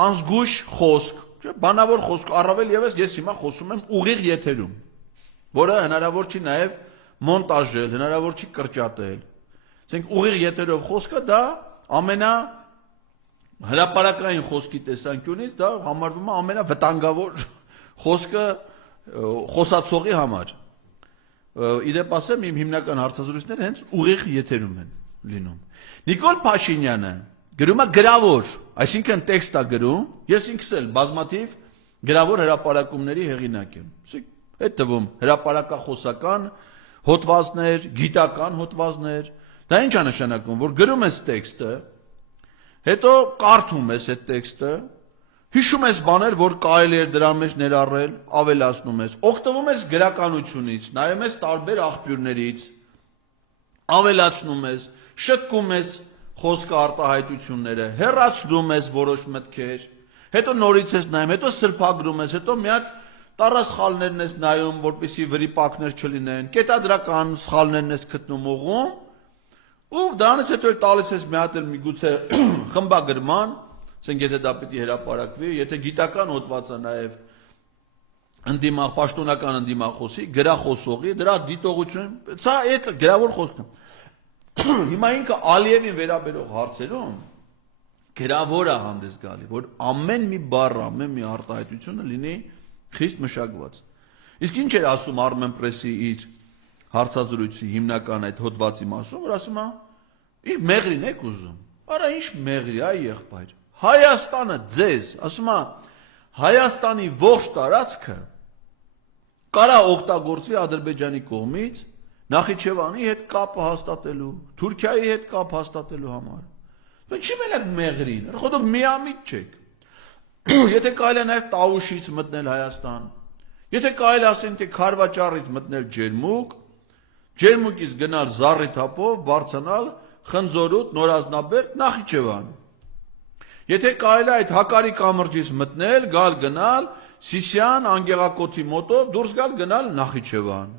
անզգույշ խոսք, բանավոր խոսք, առավել եւս ես հիմա խոսում եմ ուղիղ եթերում, որը հնարավոր չի նաեւ մոնտաժել, հնարավոր չի կրճատել։ Ասենք ուղիղ եթերով խոսքը դա ամենա հրապարակային խոսքի տեսանկյունից դա համարվում է ամենավտանգավոր խոսքը խոսացողի համար։ Իդեպ ասեմ, իմ հիմնական հարցազրույցները հենց ուղիղ եթերում են լինում։ Նիկոլ Փաշինյանը գրում է գրավոր, այսինքն տեքստ է գրում, ես ինքս էլ բազմաթիվ գրավոր հրապարակումների հեղինակ եմ։ Այդ թվում հրապարակախոսական հոդվածներ, գիտական հոդվածներ, դա ինչ է նշանակում, որ գրում ես տեքստը, հետո կարդում ես այդ տեքստը, հիշում ես բաներ, որ կարելի է դրա մեջ ներառել, ավելացնում ես, օգտվում ես գրականությունից, նայում ես տարբեր աղբյուրներից, ավելացնում ես, շտկում ես խոսքը արտահայտությունները, հեռացնում ես որոշ մտքեր, հետո նորից ես նայում, հետո սրբագրում ես, հետո մի հատ տառա սխալներն ես նայում, որպեսզի վրիպակներ չլինեն, կետադրական սխալներն ես գտնում ուղում, ու դրանից հետո տալիս ես մի հատ էլ միգուցե խմբագրման, ասենք եթե դա պիտի հրապարակվի, եթե գիտական հոդվածը նաև պաշտոնական ընդդիմախոսի, գրախոսողի, դրա դիտողություն, սա այդ գրավոր խոսքն է։ Հիմա ինքը Ալիևին վերաբերող հարցերում գրավոր է հանդես գալի, որ ամեն մի բառ, ամեն մի արտահայտությունը լինի խիստ մշակված։ Իսկ ինչ էր ասում Armenpress-ի իր հարցազրույցի հիմնական այդ հոդվածի մասում, որ ասում է, իր մեղրին եք ուզում։ Արա ինչ մեղրի, այ եղբայր։ Հայաստանը ձեզ, ասում է, Հայաստանի ողջ տարածքը կարա օգտագործվի Ադրբեջանի կողմից Նախիջևանի հետ կապը հաստատելու, Թուրքիայի հետ կապ հաստատելու համար։ Ինչի մենակ մեղրին, դուք միամիտ չեք։ Եթե կարելի է նաև Տավուշից մտնել Հայաստան, եթե կարելի ասեն թե Քարվաճառից մտնել Ջերմուկ, Ջերմուկից գնալ Զառիթափով, բարձրանալ Խնձորուտ, Նորազնաբերդ, Նախիջևան։ Եթե կարելի է այդ Հակարի կամրջից մտնել, գալ գնալ Սիսիան, Անգեղակոթի մոտով, դուրս գալ գնալ Նախիջևան։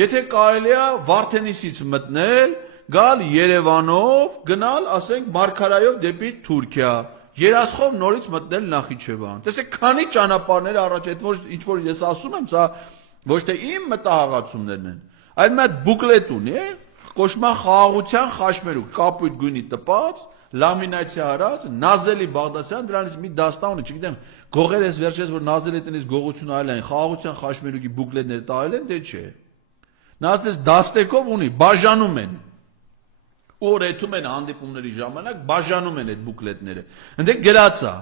Եթե կարելի է Վարդենիսից մտնել, գալ Երևանով, գնալ, ասենք, Մարգարայով դեպի Թուրքիա, երասխով նորից մտնել Նախիջևան։ Տեսեք, քանի ճանապարհներ առաջ, այդ ինչ որ ես ասում եմ, սա ոչ թե իմ մտահղացումներն են, այլ մի հատ բուկլետ ունի, կոչվում է Խաղաղության խաչմերուկ, կապույտ գույնի տպած, լամինացիա արած, Նազելի Բաղդասյան, դրանից մի դաստան ունի, չգիտեմ, գողեր ես վերջերս, որ Նազելի տնից գողություն արել են, Խաղաղության խաչմերուկի բուկլետներ տարել են, դե չէ։ Նա այդպես դաստեկով ունի, բաժանում են։ Օրեթում են հանդիպումների ժամանակ, բաժանում են այդ բուկլետները։ Ընդդեմ գրած է,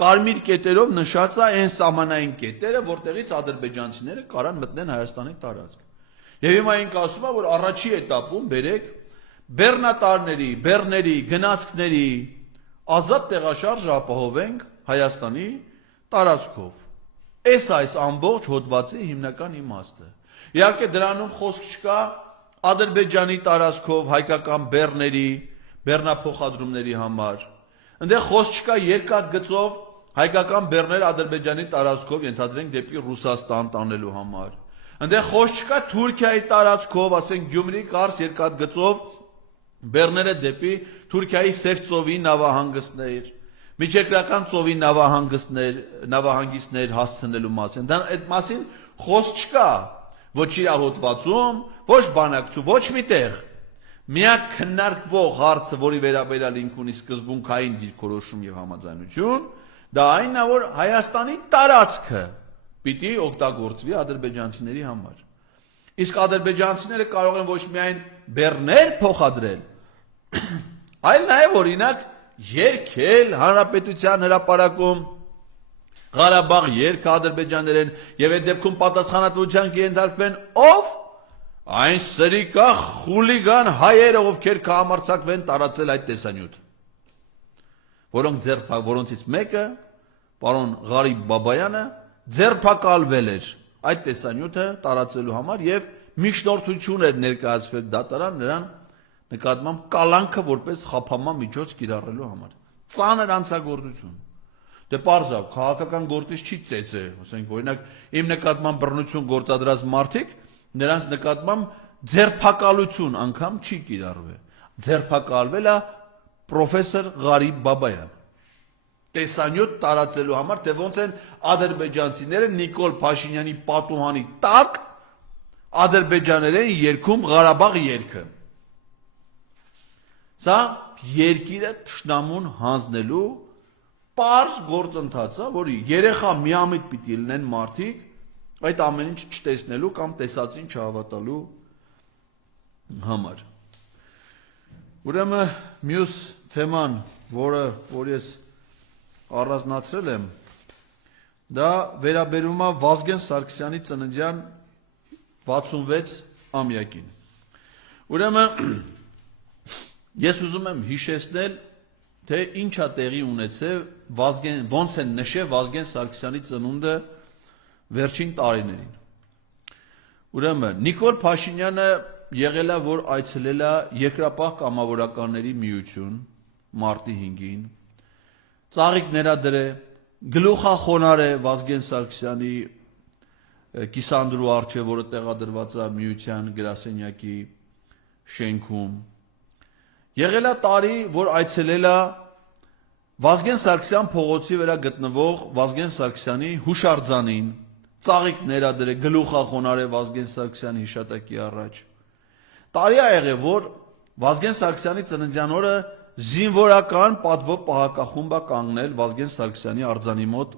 կարմիր կետերով նշած է այն սահմանային կետերը, որտեղից ադրբեջանցիները կարան մտնեն Հայաստանի տարածք։ Եվ հիմա ինքը ասում է, որ առաջի էտապում բերեք բեռնատարների, բեռների, գնացքների ազատ տեղաշարժ ապահովենք Հայաստանի տարածքով։ Այս ամբողջ հոդվածի հիմնական իմաստը։ Իհարկե դրանում խոսք չկա Ադրբեջանի տարածքով հայկական բեռների, բեռնափոխադրումների համար։ Այնտեղ խոսք չկա երկաթգծով հայկական բեռներ Ադրբեջանի տարածքով ենթադրենք դեպի Ռուսաստան տանելու համար։ Այնտեղ խոսք չկա Թուրքիայի տարածքով, ասենք Գյումրի Կարս երկաթգծով բեռները դեպի Թուրքիայի Սևծովի նավահանգիստներ, միջերկրական ծովի նավահանգիստներ հասցնելու մասին։ Դա այդ մասին խոսք չկա ոչ իրավհոդվածում, ոչ բանակցում, ոչ միտեղ։ Միակ քննարկվող հարցը, որի վերաբերյալ ինք ունի սկզբունքային դիրքորոշում եւ համաձայնություն, դա այնն է, որ Հայաստանի տարածքը պիտի օգտագործվի ադրբեջանցիների համար։ Իսկ ադրբեջանցիները կարող են ոչ միայն բեռներ փոխադրել, այլ նաեւ օրինակ երգել հանրապետության հրապարակում Ղարաբաղ երգ ադրբեջաներեն եւ այդ դեպքում պատասխանատվության կենթարկվեն ով այն սրիկա խուլիգան հայերը, ովքեր կհամարձակվեն տարածել այդ տեսանյութը, որոնցից մեկը պարոն Ղարիբ Բաբայանը ձերբակալվել էր այդ տեսանյութը տարածելու համար եւ միջնորդություն էր ներկայացվել դատարան նրան նկատմամբ կալանքը որպես խափանման միջոց կիրառելու համար։ Ծանր անձնագործություն։ Դե պարզ է, քաղաքական գործիչ չի ծեծե, ասենք օրինակ իմ նկատմամբ բռնություն գործադրած մարդիկ, նրանց նկատմամբ ձերբակալություն անգամ չի կիրառվել։ Ձերբակալվել է պրոֆեսոր Ղարիբ Բաբայան։ Տեսանյութ տարածելու համար, թե ոնց են ադրբեջանցիները Նիկոլ Փաշինյանի պատուհանի տակ ադրբեջաներեն երգում Ղարաբաղ երգը։ Սա երկիրը թշնամուն հանձնելու պարզ գործընթաց է, որի երեխա միամիտ պիտի լինեն մարդիկ այդ ամեն ինչ չտեսնելու կամ տեսածին չհավատալու համար։ Ուրեմն մյուս թեման, որ ես առանձնացրել եմ, դա վերաբերում է Վազգեն Սարգսյանի ծննդյան 66-ամյակին։ Ուրեմն ես ուզում եմ հիշեցնել, թե ինչ է տեղի ունեցել ոնց են նշել Վազգեն Սարգսյանի ծնունդը վերջին տարիներին։ Ուրեմն Նիկոլ Փաշինյանը եղել է, որ այցելել է Երկրապահ կամավորականների միություն մարտի 5-ին, ծաղիկ ներադրել, գլուխախոնար է Վազգեն Սարգսյանի կիսանդրու առջև, որը տեղադրված է միության գրասենյակի շենքում։ Եղել է տարի, որ այցելել է Վազգեն Սարգսյան փողոցի վրա գտնվող Վազգեն Սարգսյանի հուշարձանին, ծաղիկ ներադրել, գլուխախոնար է Վազգեն Սարգսյանի հիշատակի առաջ։ Տարի է եղել, որ Վազգեն Սարգսյանի ծննդյան օրը զինվորական պատվո պահակախումբ է կանգնել Վազգեն Սարգսյանի արձանի մոտ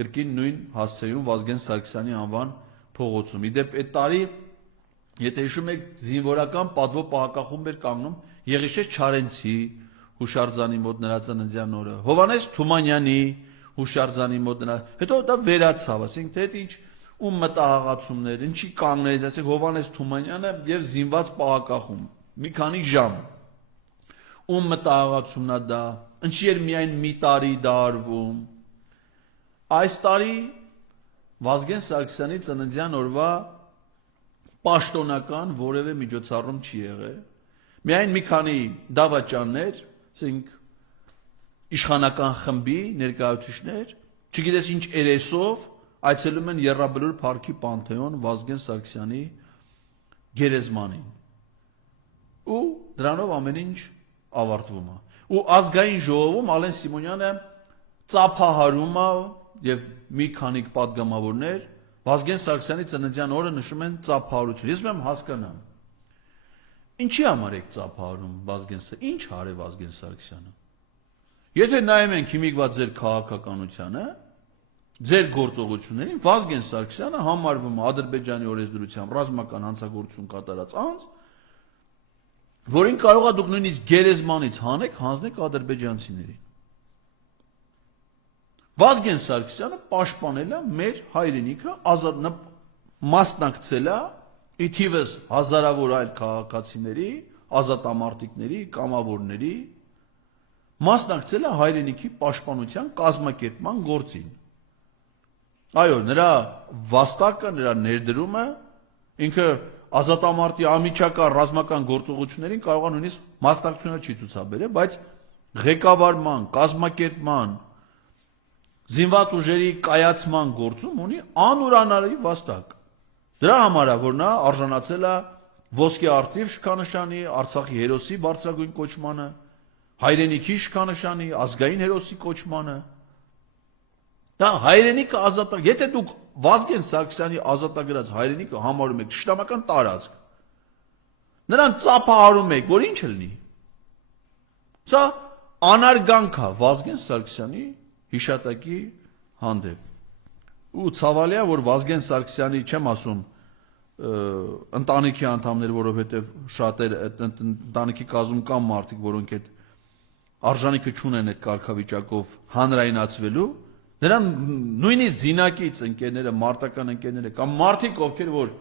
կրկին նույն հասցեում Վազգեն Սարգսյանի անվան փողոցում։ Իդեպ այդ տարի, եթե հիշում եք, զինվորական պատվո պահակախումբ էր կանգնում Եղիշե Չարենցի հուշարձանի մոտ նրա ծննդյան օրը, Հովհաննես Թումանյանի հուշարձանի մոտ նրա, հետո դա վերացավ, ասենք թե ինչ ում մտահղացումներ, ինչի կանգնեց, ասենք Հովհաննես Թումանյանը եւ զինված պահակախումբ, մի քանի ժամ։ Ում մտահղացումն է դա, ինչի էր միայն մի տարի դա արվում։ Այս տարի Վազգեն Սարգսյանի ծննդյան օրվա պաշտոնական որևէ միջոցառում չի եղել։ Միայն մի քանի դավաճաններ, ասենք իշխանական խմբի ներկայացուցիչներ, չգիտես ինչ երեսով այցելում են Եռաբլուր парքի Պանթեոն Վազգեն Սարգսյանի գերեզմանին։ Ու դրանով ամեն ինչ ավարտվում է։ Ու ազգային ժողովում Ալեն Սիմոնյանը ծափահարում է եւ մի քանի պատգամավորներ Վազգեն Սարգսյանի ծննդյան օրը նշում են ծափահարություն։ Ես ում հասկանամ։ Ինչի համար եք ծափահարում Վազգեն Սարգսյանը։ Ինչ արե Վազգեն Սարգսյանը։ Եթե նայում ենք հիմիկվա ձեր քաղաքականությանը, ձեր գործողություններին, Վազգեն Սարգսյանը համարվում է Ադրբեջանի օրենսդրությամբ ռազմական հանցագործություն կատարած անձ, որին կարող է դուք նույնիսկ գերեզմանից հանեք, հանձնեք ադրբեջանցիներին։ Վազգեն Սարգսյանը պաշտպանել է մեր հայրենիքը, մասնակցել է ի թիվս հազարավոր այլ քաղաքացիների, ազատամարտիկների, կամավորների, մասնակցել է հայրենիքի պաշտպանության կազմակերպման գործին։ Այո, նրա վաստակը, նրա ներդրումը ինքը ազատամարտի ամիջական ռազմական գործողություններին կարող է նույնիսկ մասնակցությունը չի ցուցաբերել, բայց ղեկավարման, կազմակերպման, զինված ուժերի կայացման գործում ունի անուրանալի վաստակ։ Դրա համար է, որ նա արժանացել է ոսկե արծիվ շքանշանի, Արցախի հերոսի բարձրագույն կոչմանը, հայրենիքի շքանշանի, ազգային հերոսի կոչմանը։ Դա հայրենիքը ազատագրած, եթե դուք Վազգեն Սարգսյանի ազատագրած հայրենիքը համարում եք շտամական տարածք, նրան ծափահարում եք, որ ինչ լինի։ Սա անարգանք է Վազգեն Սարգսյանի հիշատակի հանդեպ։ Ու ցավալի է, որ Վազգեն Սարգսյանի, չեմ ասում ընտանիքի անդամներ, որովհետև շատեր ընտանիքի կազմում կան մարդիկ, որոնք այդ արժանիքը չունեն այդ կարգավիճակով հանրայնացվելու, նրան նույնիսկ զինակից ընկերները, մարտական ընկերները կամ մարդիկ, ովքեր որ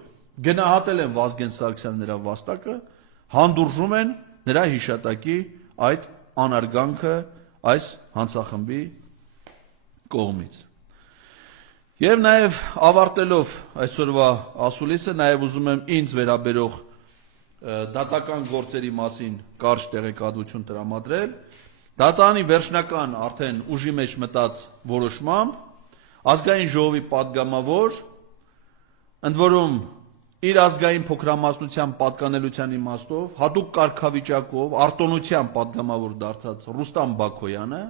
գնահատել են Վազգեն Սարգսյանի նրա վաստակը, հանդուրժում են նրա հիշատակի այդ անարգանքը այս հանցախմբի կողմից։ Եվ նաև ավարտելով այսօրվա ասուլիսը, նաև ուզում եմ ինձ վերաբերող դատական գործերի մասին կարճ տեղեկատվություն տրամադրել։ Դատարանի վերջնական արդեն ուժի մեջ մտած որոշմամբ ազգային ժողովի падգամավոր, ընդ որում իր ազգային փոքրամասնության պատկանելության իմաստով, հատուկ կարգավիճակով, արտոնության падգամավոր դարձած Ռուստամ Բաքոյանը,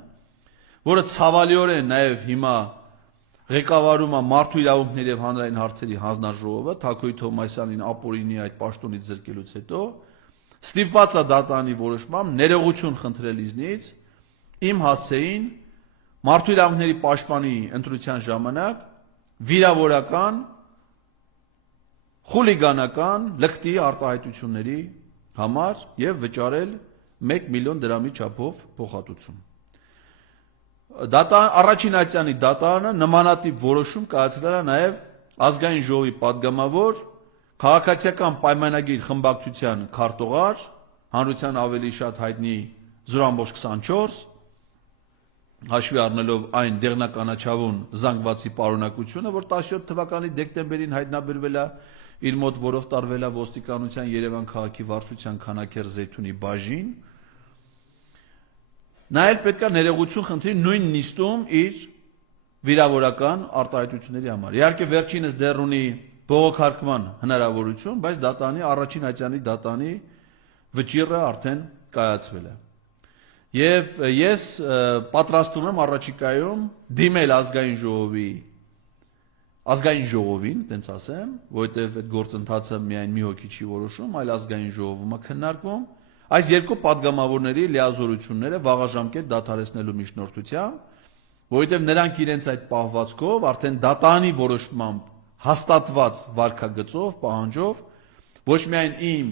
որը ցավալիորեն նաև հիմա ղեկավարում է Մարդու իրավունքների և հանրային հարցերի հանձնաժողովը, Թագոյ Թովմասյանին ապօրինի այդ պաշտոնից զրկելուց հետո, ստիպված է դատարանի որոշմամբ ներողություն խնդրել ինձնից, իմ հասցեին Մարդու իրավունքների պաշտպանի ընտրության ժամանակ վիրավորական, խուլիգանական լկտի արտահայտությունների համար և վճարել 1 միլիոն դրամի չափով փոխհատուցում։ Առաջին ատյանի դատարանը նմանատիպ որոշում կայացրել է նաև ազգային ժողովի падգամավոր, քաղաքացիական պայմանագիր խմբակցության քարտուղար, հանրության ավելի շատ հայտնի 0.24, հաշվի առնելով այն դեղնականաչավուն զանգվածի պարունակությունը, որ 17 թվականի դեկտեմբերին հայտնաբերվել է իր մոտ, որով տարվել է ոստիկանության Երևան քաղաքի վարչության Քանաքեռ Զեյթունի բաժին, նա էլ պետք է ներողություն խնդրի նույն նիստում իր վիրավորական արտահայտությունների համար։ Իհարկե վերջինս դեռ ունի բողոքարկման հնարավորություն, բայց դատարանի առաջին ատյանի դատարանի վճիռը արդեն կայացվել է։ Եվ ես պատրաստում եմ առաջիկայում դիմել ազգային ժողովին, տենց ասեմ, որովհետև այդ գործընթացը միայն մի հոգի չի որոշում, այլ ազգային ժողովում է քննարկվում, այս երկու падգամավորների լիազորությունները վաղաժամկետ դադարեցնելու միջնորդությամբ, որովհետև նրանք իրենց այդ պահվածքով արդեն դատարանի որոշմամբ հաստատված վարքագծով, պահանջով ոչ միայն իմ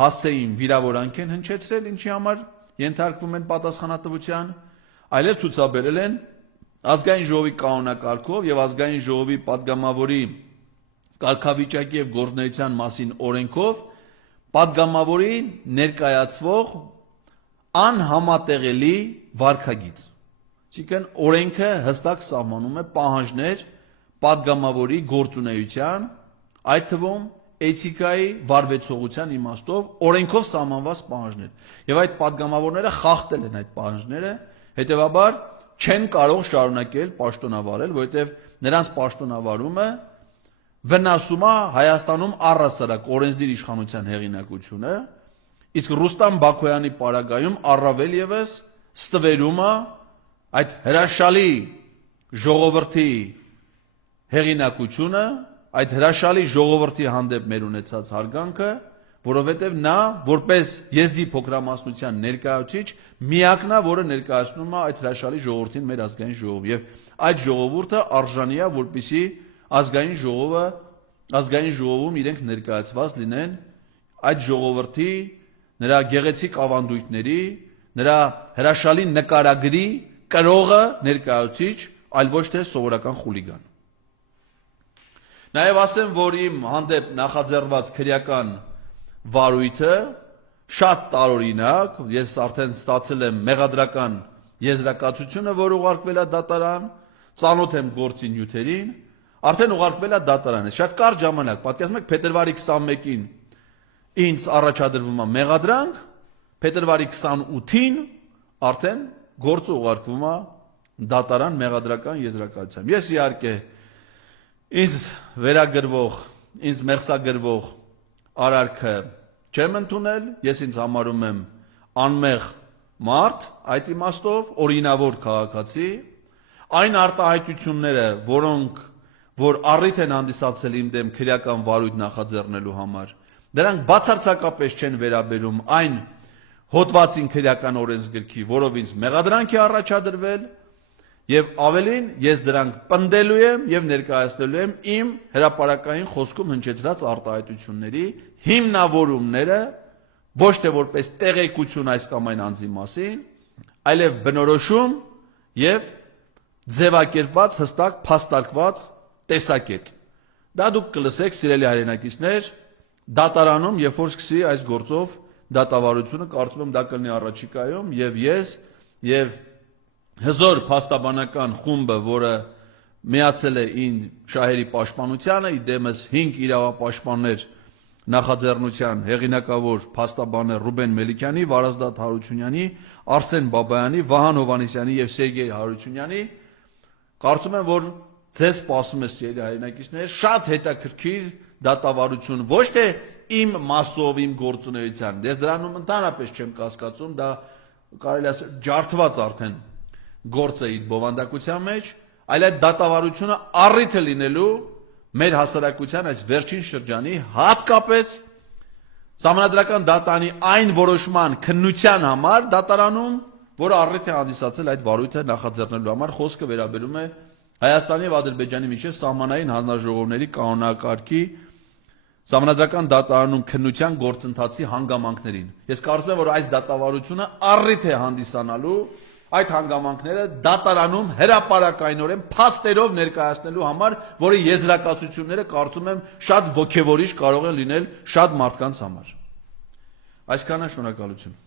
հասցեին վիրավորանք են հնչեցրել, ինչի համար ենթարկվում են պատասխանատվության, այլև ցուցաբերել են ազգային ժողովի կանոնակարգով եւ ազգային ժողովի падգամավորի կարգավիճակի եւ գործունեության մասին օրենքով падգամավորին ներկայացվող անհամատեղելի վարքագիծ։ Այսինքն օրենքը հստակ սահմանում է պահանջներ падգամավորի գործունեության, այդ թվում էթիկայի վարվեցողության իմաստով օրենքով սահմանված պահանջներ։ Եվ այդ падգամավորները խախտել են այդ պահանջները, հետևաբար չեն կարող շարունակել պաշտոնավարել, որովհետև նրանց պաշտոնավարումը վնասում է Հայաստանում առհասարակ օրենսդիր իշխանության հեղինակությունը, իսկ Ռուստամ Բաքոյանի պարագայում առավել ևս ստվերում է այդ հրաշալի ժողովրդի հեղինակությունը, այդ հրաշալի ժողովրդի հանդեպ մեր ունեցած հարգանքը, որովհետև նա որպես եզդի փոքրամասնության ներկայացուցիչ միակն է, որը ներկայացնում է այդ հրաշալի ժողովրդին մեր ազգային ժողով, եւ այդ ժողովուրդը արժանի է, որպեսզի ազգային ժողովում իրենք ներկայացված լինեն այդ ժողովրդի նրա գեղեցիկ ավանդույթների, նրա հրաշալի նկարագրի կրողը ներկայացուցիչ, այլ ոչ թե սովորական խուլիգան։ Նաև ասեմ, որ իմ հանդեպ նախաձեռնված քրեական վարույթը շատ տարօրինակ, ես արդեն ստացել եմ մեղադրական եզրակացությունը, որ ուղարկվել է դատարան, ծանոթ եմ գործի նյութերին, Արդեն ուղարկվել է դատարան։ Շատ կարճ ժամանակ, պատկերացնում եք, փետրվարի 21-ին ինձ առաջադրվում է մեղադրանք, փետրվարի 28-ին արդեն գործը ուղարկվում է դատարան մեղադրական եզրակացությամբ։ Ես իհարկե ինձ վերագրվող, ինձ մեղսագրվող արարքը չեմ ընդունել, ես ինձ համարում եմ անմեղ մարդ, այդ իմաստով օրինավոր քաղաքացի, այն արտահայտությունները, որ առիթ են հանդիսացել իմ դեմ քրեական վարույթ նախաձեռնելու համար, դրանք բացարձակապես չեն վերաբերում այն հոդվածին քրեական օրենսգրքի, որով ինձ մեղադրանք է առաջադրվել, եւ ավելին ես դրանք պնդելու եմ եւ ներկայացնելու եմ իմ հրապարակային խոսքում հնչեցրած արտահայտությունների հիմնավորումները, ոչ թե որպես տեղեկություն այս կամ այն անձի մասին, այլև բնորոշում եւ ձևակերպված հստակ փաստարկված տեսակետ։ Դա դուք կլսեք, սիրելի հայրենակիցներ, դատարանում, երբ որ սկսի այս գործով դատավարությունը, կարծում եմ դա կլինի առաջիկայում, եւ ես եւ հզոր փաստաբանական խումբը, որը միացել է ին շահերի պաշտպանությանը, իդեմս 5 իրավապաշտպաններ նախաձեռնության հեղինակավոր փաստաբաններ Ռուբեն Մելիքյանի, Վարազդատ Հարությունյանի, Արսեն Բաբայանի, Վահան Հովհաննիսյանի եւ Սերգեյ Հարությունյանի, կարծում եմ, որ ձեզ սպասում է, սիրելի հայրենակիցներ, շատ հետաքրքիր դատավարություն, ոչ թե իմ մասով, իմ գործունեության, ես դրանում ընդհանրապես չեմ կասկածում, դա կարելի ասել ջարդված արդեն գործը իր բովանդակության մեջ, այլ այդ դատավարությունը առիթ է լինելու մեր հասարակության այս վերջին շրջանի, հատկապես Սահմանադրական դատանի այն որոշման քննության համար դատարանում, որը առիթ է հանդիսացել այդ վարույթը նախաձեռնելու համար, խոսքը վերաբերում է Հայաստանի եւ Ադրբեջանի միջև սահմանային հանձնաժողովների կանոնակարգի Սահմանադրական դատարանում քննության գործընթացի հանգամանքներին։ Ես կարծում եմ, որ այս դատավարությունը առիթ է հանդիսանալու այդ հանգամանքները դատարանում հրապարակայնորեն փաստերով ներկայացնելու համար, որի եզրակացությունները կարծում եմ շատ ոգևորիչ կարող են լինել շատ մարդկանց համար։ Այսքանը, շնորհակալություն։